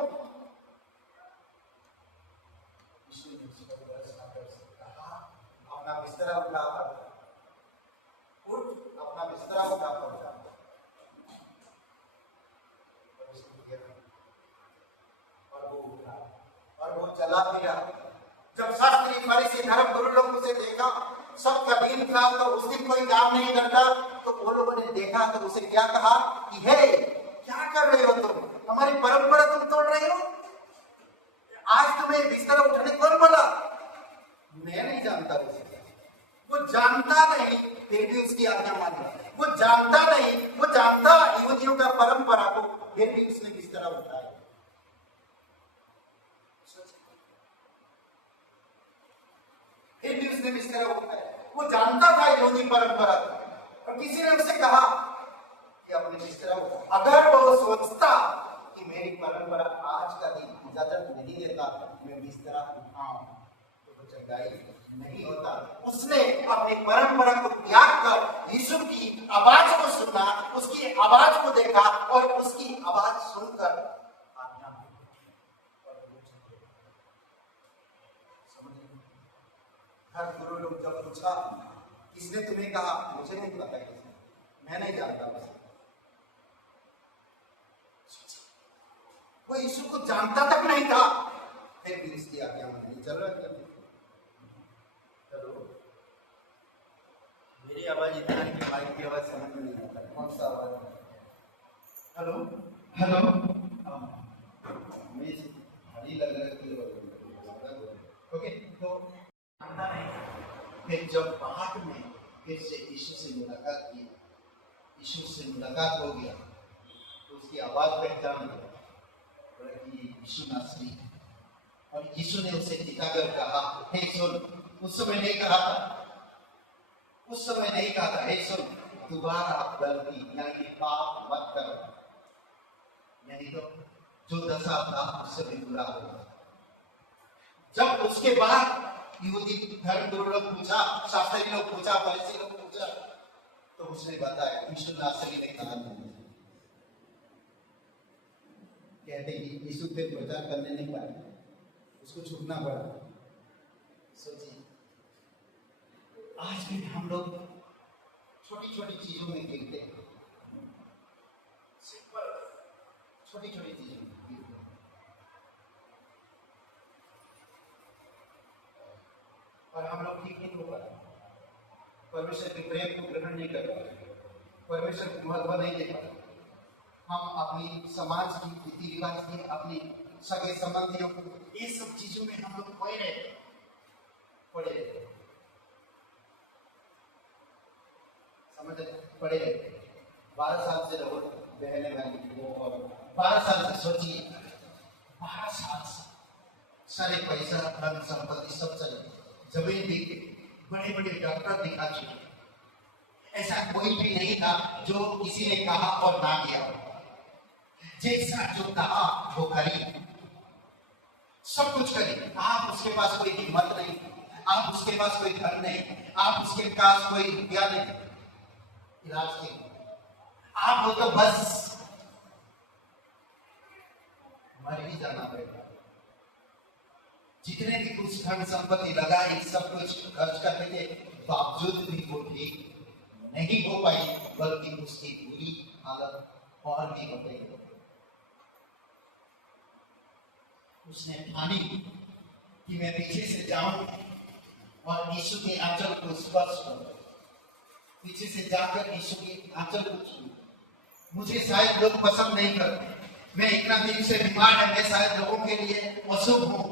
अपना बिस्तरा उठा, उठ, अपना बिस्तरा उठा कर जा। और वो उठा और वो चला फिरा। जब शास्त्री फरीसी धर्म गुरु लोग उसे देखा, सबका दिन था तो उस दिन कोई काम नहीं करता, तो वो लोगों ने देखा तो उसे क्या कहा कि हे क्या कर रहे हो तुम, हमारी परंपरा तुम तोड़ रहे हो, आज तुम्हें बिस्तर उठाने कौन बोला? मैं नहीं जानता उसे। वो जानता नहीं फिर भी उसकी आज्ञा मान रहा। वो जानता नहीं, वो जानता यहूदियों का परंपरा को, फिर भी उसने बिस्तर उठाया। फिर भी उसने बिस्तर उठाया। वो जानता था यहूदी परंपरा को, और किसी ने उसे कहा कि अपने बिस्तर उठा। अगर वो सोचता कि मेरी परंपरा आज का दिन इजाजत नहीं देता मैं बिस्तर उठाऊं, तो वो चंगाई नहीं होता। उसने अपनी परंपरा को त्याग कर यीशु की आवाज को सुना, उसकी आवाज को देखा और उसकी आवाज सुनकर आज्ञा हर गुरु लोग जब पूछा किसने तुम्हें कहा, मुझे नहीं पता किसने, मैं नहीं जानता उसे। वो यीशु को जानता तक नहीं था, फिर भी इसकी आज्ञा नहीं चल रहा। चलो मेरी आवाज इतना है कि माइक की आवाज समझ में नहीं आता कौन सा आवाज है। हेलो हेलो, मैं भारी लग रहा है। ओके, तो फिर जब बाद में फिर से यीशु से मुलाकात की, यीशु से मुलाकात हो गया, तो उसकी आवाज पहचान गया कि यीशु नासरी है। और यीशु ने उसे दिखाकर कहा, हे सुन, उस समय नहीं कहा था, उस समय नहीं कहा था, हे सुन, दोबारा गलती यानी कि पाप मत करो, नहीं तो जो दशा था उससे भी बुरा होगा। जब उसके बाद यहूदी धर्म गुरु लोग पूछा, शास्त्री लोग पूछा, फरीसी लोग पूछा, तो उसने बताया यीशु नासरी ने कहा नहीं। कहते कि यीशु पे प्रचार करने नहीं पाए, उसको छूटना पड़ा। सोचिए आज भी हम लोग छोटी छोटी चीजों में गिरते हैं, सिंपल छोटी छोटी चीजों में गिरते हैं, और हम लोग ठीक नहीं हो पाते। परमेश्वर के प्रेम को ग्रहण नहीं कर पाते, परमेश्वर को महत्व नहीं दे पाते। हम अपनी समाज की रीति रिवाज की, अपनी सगे संबंधियों को, ये सब चीजों में हम लोग खोए रहते, पड़े रहते, समझ पड़े रहते। 12 साल से रहो बहने भाई वो, और 12 साल से सोचिए, 12 साल से सारे पैसा धन संपत्ति सब चले, जमीन भी बड़े बड़े डॉक्टर दिखा चुके, ऐसा कोई भी नहीं था जो किसी ने कहा और ना किया। जैसा जो कहा वो करी, सब कुछ करी। आप उसके पास कोई हिम्मत नहीं, आप उसके पास कोई धन नहीं, आप उसके पास कोई रुपया नहीं इलाज के, आप वो तो बस मर ही जाना पड़ेगा। जितने भी कुछ धन संपत्ति लगाई, सब कुछ खर्च करने के बावजूद भी वो ठीक नहीं हो पाई, बल्कि उसकी बुरी हालत और भी हो गई। उसने ठानी कि मैं पीछे से जाऊं और यीशु के आंचल को स्पर्श करूं, पीछे से जाकर यीशु के आंचल को छूं। मुझे शायद लोग पसंद नहीं करते, मैं इतना दिन से बीमार है, मैं शायद लोगों के लिए अशुभ हूं,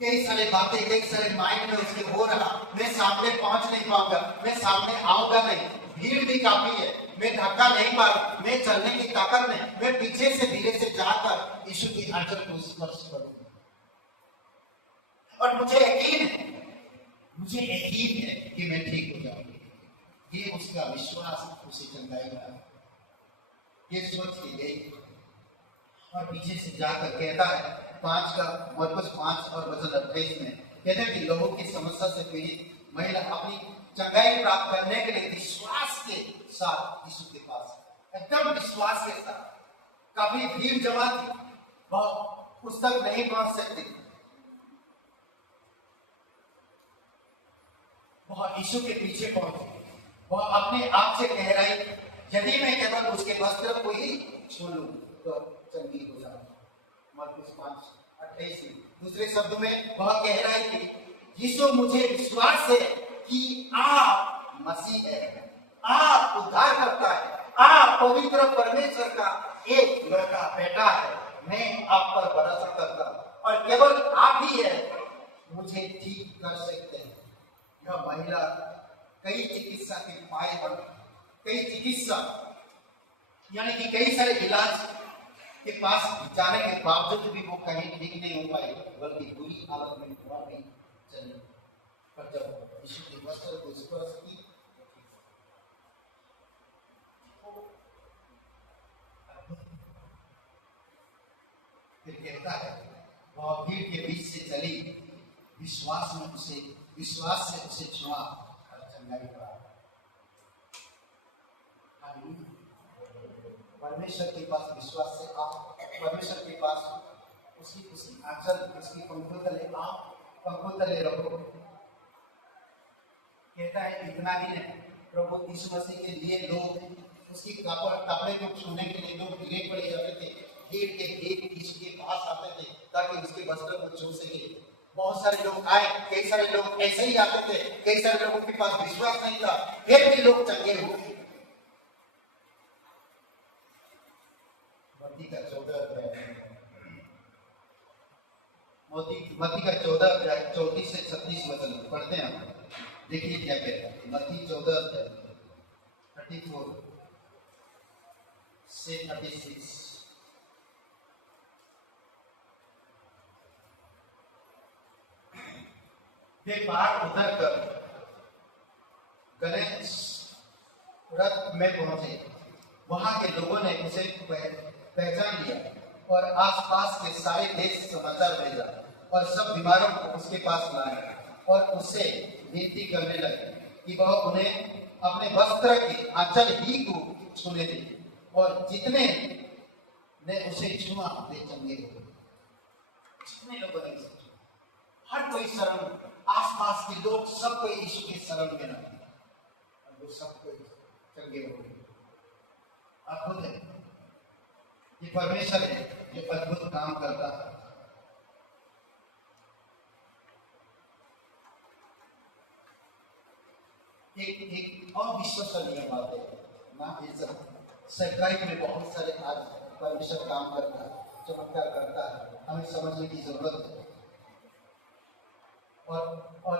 कई सारी बातें, कई सारे माइंड में उसके हो रहा, मैं सामने पहुंच नहीं पाऊंगा, मैं सामने आऊंगा नहीं, भीड़ भी काफी है, मैं धक्का नहीं मारूं, मैं चलने की ताकत नहीं, मैं पीछे से धीरे से जाकर यीशु के आंचल को स्पर्श करूं। और मुझे यकीन है कि मैं ठीक हो जाऊंगी। ये उसका विश्वास उसे चंगाएगा, ये सोच के गई और पीछे से जाकर कहता है, 5 का मरकुस 5 और वचन 28 में कहते हैं कि लोगों की समस्या से पीड़ित महिला अपनी चंगाई प्राप्त करने के लिए विश्वास के साथ यीशु के पास, एकदम विश्वास के साथ, काफी भीड़ जमा थी, वह उस तक नहीं पहुंच सकती, वह यीशु के पीछे पहुंची। वह अपने आप से कह रही, यदि मैं केवल उसके वस्त्र को ही छू लूं तो चंगी हो जाऊं। मरकुस 5:28 में दूसरे शब्दों में वह कह रही थी, यीशु मुझे विश्वास है कि आप मसीह है, आप उद्धार करता है, आप पवित्र परमेश्वर का एक लड़का बेटा है, मैं आप पर भरोसा करता हूं और केवल आप ही है मुझे ठीक कर सकते हैं। यह महिला कई चिकित्सा के पाए पर कई चिकित्सा यानी कि कई सारे इलाज के पास जाने के बावजूद भी वो कहीं ठीक नहीं हो पाई, बल्कि बुरी हालत में वह भी चली। पर जब यीशु के वस्त्र को स्पर्श की फिर कहता है वह भीड़ के बीच से चली, विश्वास से उसे छुआ और चंगाई पा। परमेश्वर के पास विश्वास से आओ, परमेश्वर के पास उसकी आंचल उसकी पंखों तले आओ, पंखों तले रहो। कहता है इतना ही नहीं, प्रभु यीशु मसीह के लिए लोग उसकी कपड़े को छूने के लिए लोग गिरे पड़े जाते थे, भीड़ के यीशु के पास आते थे ताकि उसके वस्त्र को छू सके। बहुत सारे लोग आए, कई सारे लोग ऐसे ही आते थे, कई सारे लोगों के पास विश्वास नहीं था, फिर भी लोग चंगे हुए। मत्ती का 14 अध्याय 34 से 36 वचन पढ़ते हैं। देखिए क्या कहता है मत्ती 14 अध्याय 34 से 36। वे पहाड़ उतर कर गणेश रथ में पहुंचे। वहां के लोगों ने उसे पहचान लिया और आसपास के सारे देश समाचार भेजा और सब बीमारों को उसके पास लाए और उससे विनती करने लगे कि वह उन्हें अपने वस्त्र के आंचल ही को छूने दे, और जितने ने उसे छुआ वे चंगे हुए। जितने लोगों ने उसे छुआ, हर कोई शरण, आसपास के लोग सब कोई यीशु के शरण में रहे और वो सब कोई चंगे हो गए। अद्भुत है, ये परमेश्वर है जो अद्भुत काम करता है। एक अविश्वसनीय बात है ना, इज्जत सरकारी में बहुत सारे आज परमेश्वर काम करता है, चमत्कार करता है, हमें समझने की जरूरत है। और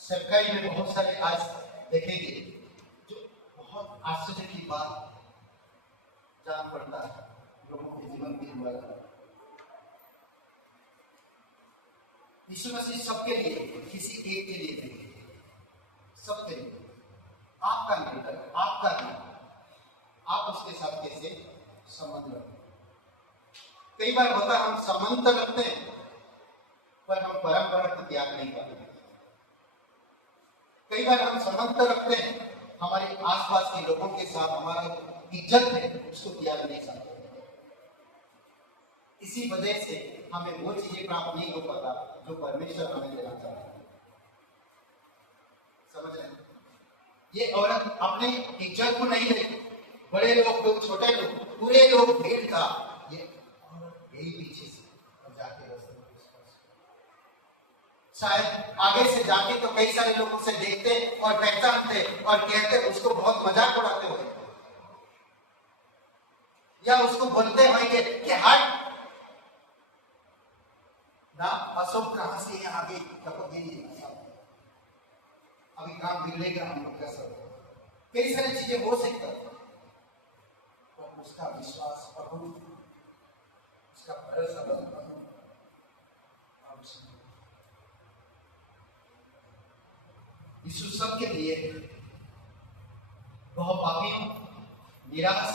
सरकारी में बहुत सारे आज देखेंगे जो बहुत आश्चर्य की बात जान पड़ता है लोगों के जीवन के द्वारा। यीशु मसीह सबके लिए, किसी एक के लिए नहीं, सबके लिए, आपका नहीं, आपका नहीं, आप उसके साथ कैसे संबंध रखते। कई बार होता हम संबंध तो रखते हैं पर हम परंपरा को त्याग नहीं पाते। कई बार हम संबंध तो रखते हैं, हमारे आसपास के लोगों के साथ हमारा इज्जत है उसको त्याग नहीं सकते। इसी वजह से हमें वो चीजें प्राप्त नहीं हो पाता जो परमेश्वर हमें देना चाहता है। समझ रहे हैं? ये औरत अपने इज्जत को नहीं रही, बड़े लोग छोटे लोग, पूरे लोग भीड़ था, ये औरत यही पीछे से और जाके रास्ते में शायद आगे से जाके तो कई सारे लोग उसे देखते और पहचानते और कहते, उसको बहुत मजाक उड़ाते हुए या उसको बोलते होंगे कि हट ना, अशोक कहां से यहाँ आगे अभी काम बिगड़ेगा, हम लोग का सब कई सारी चीजें हो सकता है, पर उसका विश्वास प्रभु, उसका भरोसा प्रभु। यीशु सबके लिए वह पापियों, निराश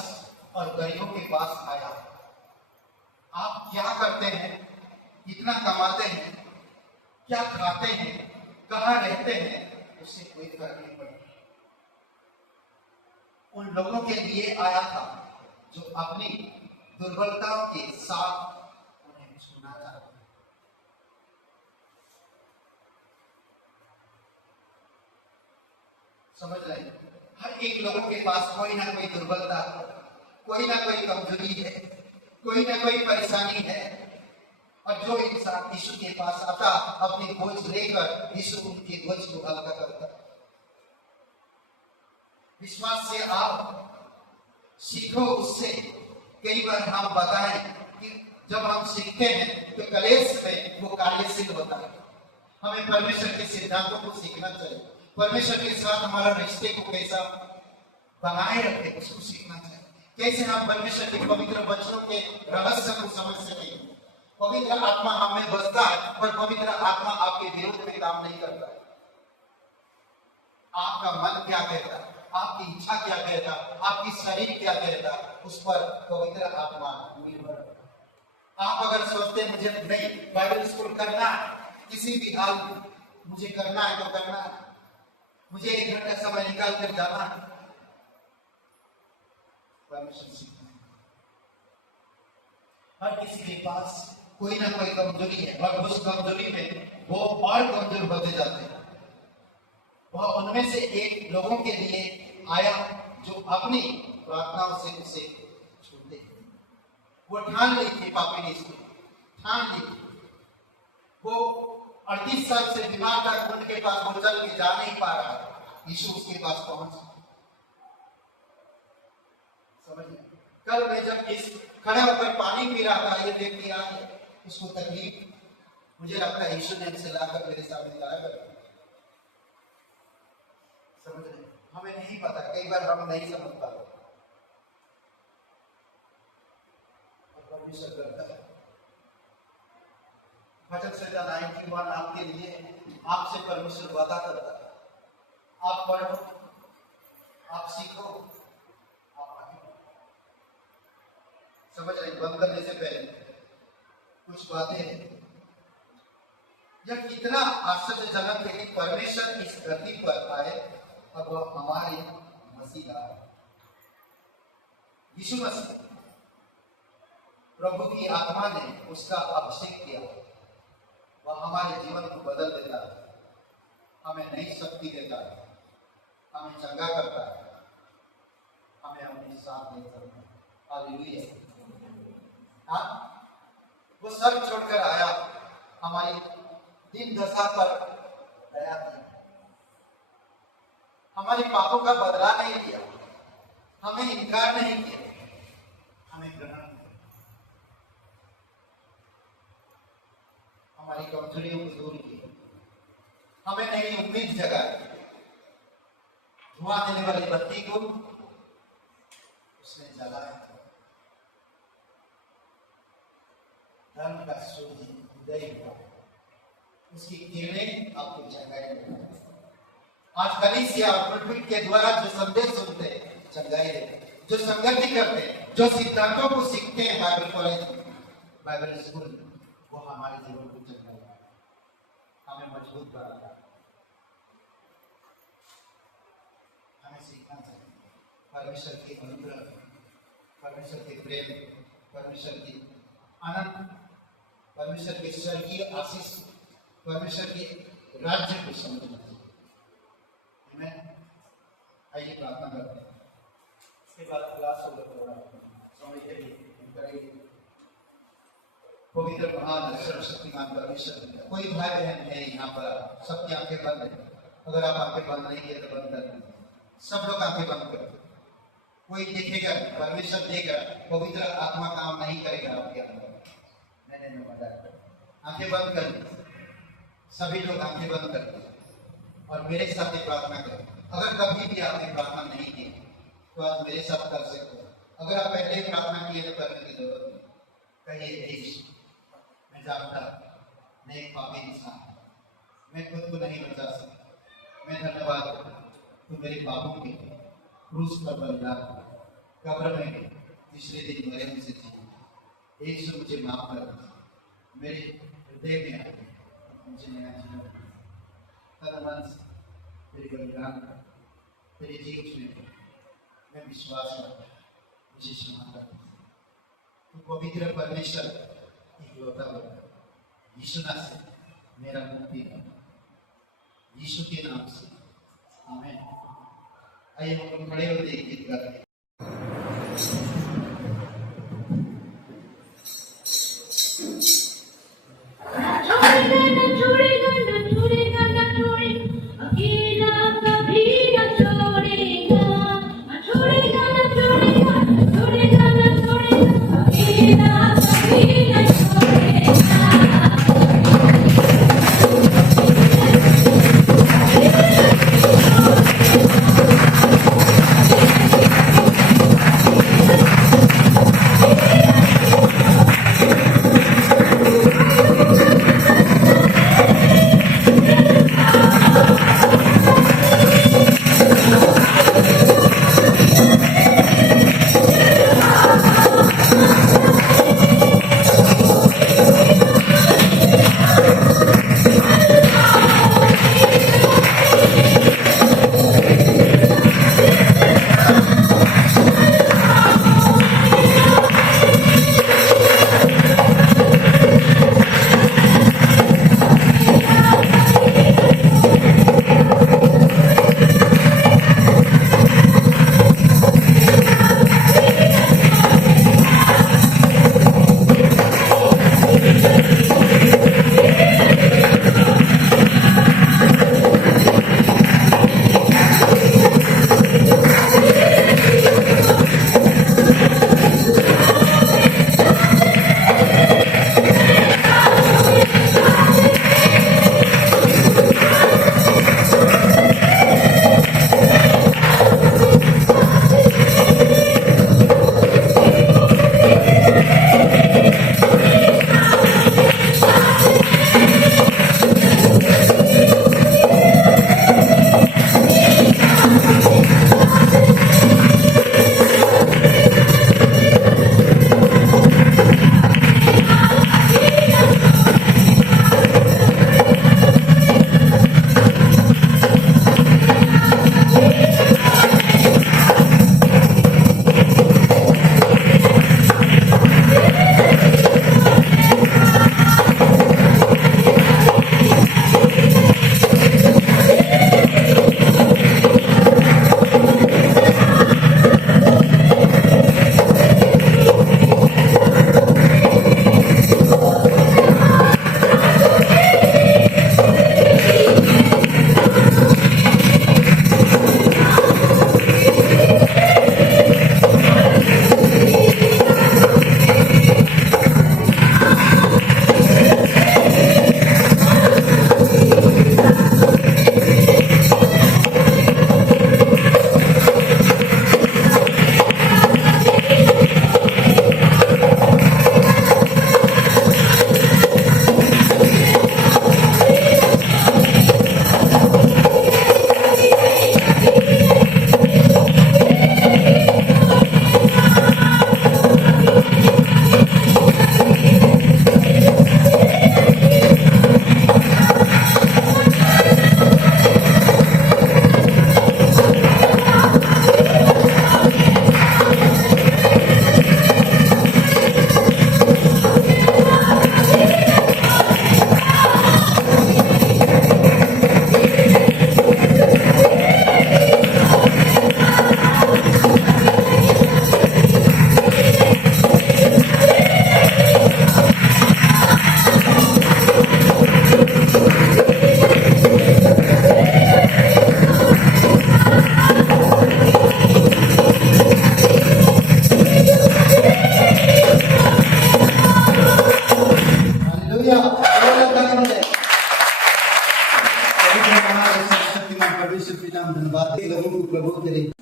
और गरीबों के पास आया। आप क्या करते हैं, कितना कमाते हैं, क्या खाते हैं, कहाँ रहते हैं, उससे कोई फर्क नहीं पड़ता। उन लोगों के लिए आया था जो अपनी दुर्बलताओं के साथ उन्हें छूना चाहते हैं। समझ रहे हैं? हर एक लोगों के पास कोई ना कोई दुर्बलता, कोई ना कोई कमजोरी है, कोई ना कोई परेशानी है, और जो इंसान यीशु के पास आता अपनी बोझ लेकर, यीशु उनके बोझ को हल्का करता। विश्वास से आप सीखो उससे। कई बार हम बताएं कि जब हम सीखते हैं तो कलेश में वो कार्यशील होता है। हमें परमेश्वर के सिद्धांतों को सीखना चाहिए। परमेश्वर के साथ हमारा रिश्ते को कैसा बनाए रखे उसको सीखना चाहिए। कैसे हम परमेश्वर के पवित्र वचनों के रहस्य को समझ सके। पवित्र आत्मा हमें बसता है और पवित्र आत्मा आपके विरोध में काम नहीं करता है। आपका मन क्या कहता है, आपकी इच्छा क्या कहता, आपकी शरीर क्या कहता, उस पर पवित्र आत्मा निर्भर है। आप अगर सोचते मुझे नहीं बाइबल स्कूल करना है, किसी भी हाल में मुझे करना है तो करना है, मुझे 1 घंटा समय निकाल कर जाना है, परमेश्वर सीखना है। हर किसी के पास कोई ना कोई कमजोरी है और उस कमजोरी में वो और कमजोर होते जाते हैं। वह उनमें से एक लोगों के लिए आया जो अपनी प्रार्थनाओं से उसे छूते। वो ठान ली थी, पापी ने इसको ठान ली थी। वो 38 साल से बीमार था, उनके पास वो चल के जा नहीं पा रहा था, यीशु उसके पास पहुंच। समझिए, कल मैं जब इस खड़े होकर पानी पी रहा था, ये व्यक्ति आया, उसको तकलीफ, मुझे लगता है यीशु ने उसे लाकर मेरे सामने लाया। समझ रहे, हमें नहीं पता, कई बार हम नहीं समझ पाते, परमेश्वर करता है। भजन संहिता 91 आपके लिए, आपसे परमेश्वर वादा करता है। आप पढ़ो, आप सीखो, आप आगे। समझ रहे, बंद करने से पहले कुछ बातें हैं। यह कितना आश्चर्यजनक है कि परमेश्वर इस धरती पर आए और वह हमारे मसीहा है, यीशु मसीह। प्रभु की आत्मा ने उसका अभिषेक किया, वह हमारे जीवन को बदल देता है, हमें नई शक्ति देता है, हमें चंगा करता है, हमें अपने साथ ले चलता है। हालेलुया। वो सब छोड़कर आया, हमारी दिन दशा पर दया की, हमारे पापों का बदला नहीं लिया, हमें इनकार नहीं किया, हमें ग्रहण किया, हमारी कमजोरियों को दूर किया, हमें नई उम्मीद जगाई। धुआं देने वाली बत्ती को उसने जलाया। धर्म का सूर्य उदय हुआ, उसकी किरणें आपको जगाएंगे। आज कलीसिया और पुलपिट के द्वारा जो संदेश सुनते हैं, चंगाई देते, जो संगति करते हैं, जो सिद्धांतों को सीखते हैं बाइबल कॉलेज में, बाइबल स्कूल में, वो हमारे जीवन को चंगाई, हमें मजबूत बनाता है। हमें सीखना चाहिए परमेश्वर के अनुग्रह, परमेश्वर के प्रेम, परमेश्वर की आनंद, परमेश्वर के स्वर्गीय आशीष, परमेश्वर के राज्य को समझना चाहिए। आइए प्रार्थना करते हैं, इसके बाद क्लास होगा समय के लिए। पवित्र महान सर्वशक्तिमान परमेश्वर, कोई भाई बहन है यहाँ पर, सबकी आंखें बंद है। अगर आप आंखें बंद नहीं किए तो बंद कर दीजिए, सब लोग आंखें बंद कर। कोई देखेगा, परमेश्वर देगा, पवित्र आत्मा काम नहीं करेगा आपके अंदर। मैंने मजाक, आंखें बंद कर दी, सभी लोग आंखें बंद कर और मेरे साथ प्रार्थना करें। अगर कभी भी आपने प्रार्थना नहीं की तो आज मेरे साथ कर सकते हो। अगर आप पहले ही प्रार्थना किए तो करने की जरूरत नहीं। कहिए, मैं जानता मैं एक पापी इंसान, मैं खुद को नहीं बचा सकता, मैं धन्यवाद तो मेरे पापों के क्रूस पर बलिदान, कब्र में तीसरे दिन मरे मुझसे थी। एक मुझे माफ कर, मेरे हृदय में आए, मुझे नया जीवन, तन मन से मेरी बलिदान, तेरे जीवन में मैं विश्वास करता, मुझे क्षमा कर। तो पवित्र परमेश्वर इकलौता बना, यीशु नाम से मेरा मुक्ति है, यीशु के नाम से, आमीन। आइए हम लोग खड़े होकर एक गीत गाते हैं। छोड़ेगा,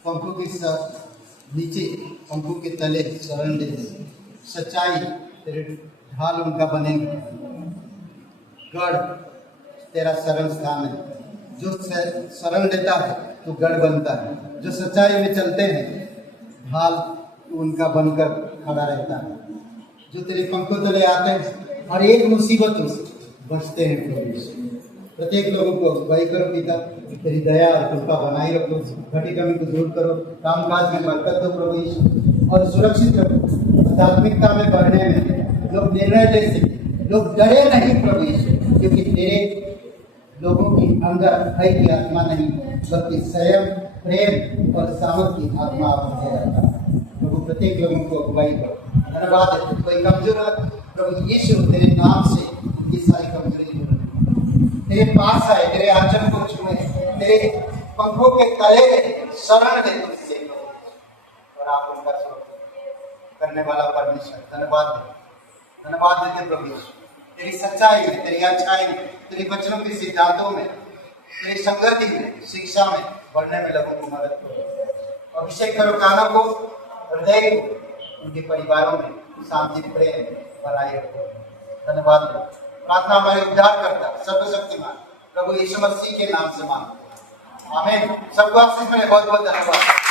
पंखों के नीचे, पंखों के तले शरण दे दे। सच्चाई तेरे ढाल उनका बनेगा, गढ़ तेरा शरण स्थान है। जो शरण देता है तो गढ़ बनता है, जो सच्चाई में चलते हैं ढाल उनका बनकर खड़ा रहता है। जो तेरे पंखों तले आते हैं और एक मुसीबतों से बचते हैं प्रभु यीशु। प्रत्येक लोगों को अगुवाई करो पिता, तेरी दया और कृपा बनाई रखो, घटी कमी को दूर करो, कामकाज में बरकत दो प्रभु यीशु, और सुरक्षित रखो। आध्यात्मिकता में बढ़ने में लोग निर्णय ले सके, लोग डरे नहीं प्रभु यीशु, क्योंकि तेरे लोगों की अंदर भय की आत्मा नहीं, बल्कि संयम, प्रेम और सामर्थ की आत्मा आपने रखा। प्रभु प्रत्येक लोगों को अगुवाई करो। धन्यवाद है, कोई कमजोर है प्रभु यीशु तेरे नाम से ये सारी कमजोरी दूर है। तेरे पास आए, तेरे आंचल को छुए, तेरे पंखों के तले शरण दे तुझसे और आप उनका करने वाला परमेश्वर। धन्यवाद देते प्रभु यीशु, तेरी सच्चाई में, तेरी अच्छाई में, तेरे वचनों के सिद्धांतों में, तेरी संगति में, शिक्षा में बढ़ने में लोगों को मदद करो। अभिषेक करो कानों को, हृदय को, उनके परिवारों में शांति, प्रेम बनाए रखो। धन्यवाद। प्रार्थना हमारे उद्धार करता सर्वशक्तिमान प्रभु यीशु मसीह के नाम से मांगते हैं, आमीन। सबको आशीष मिले। बहुत बहुत धन्यवाद।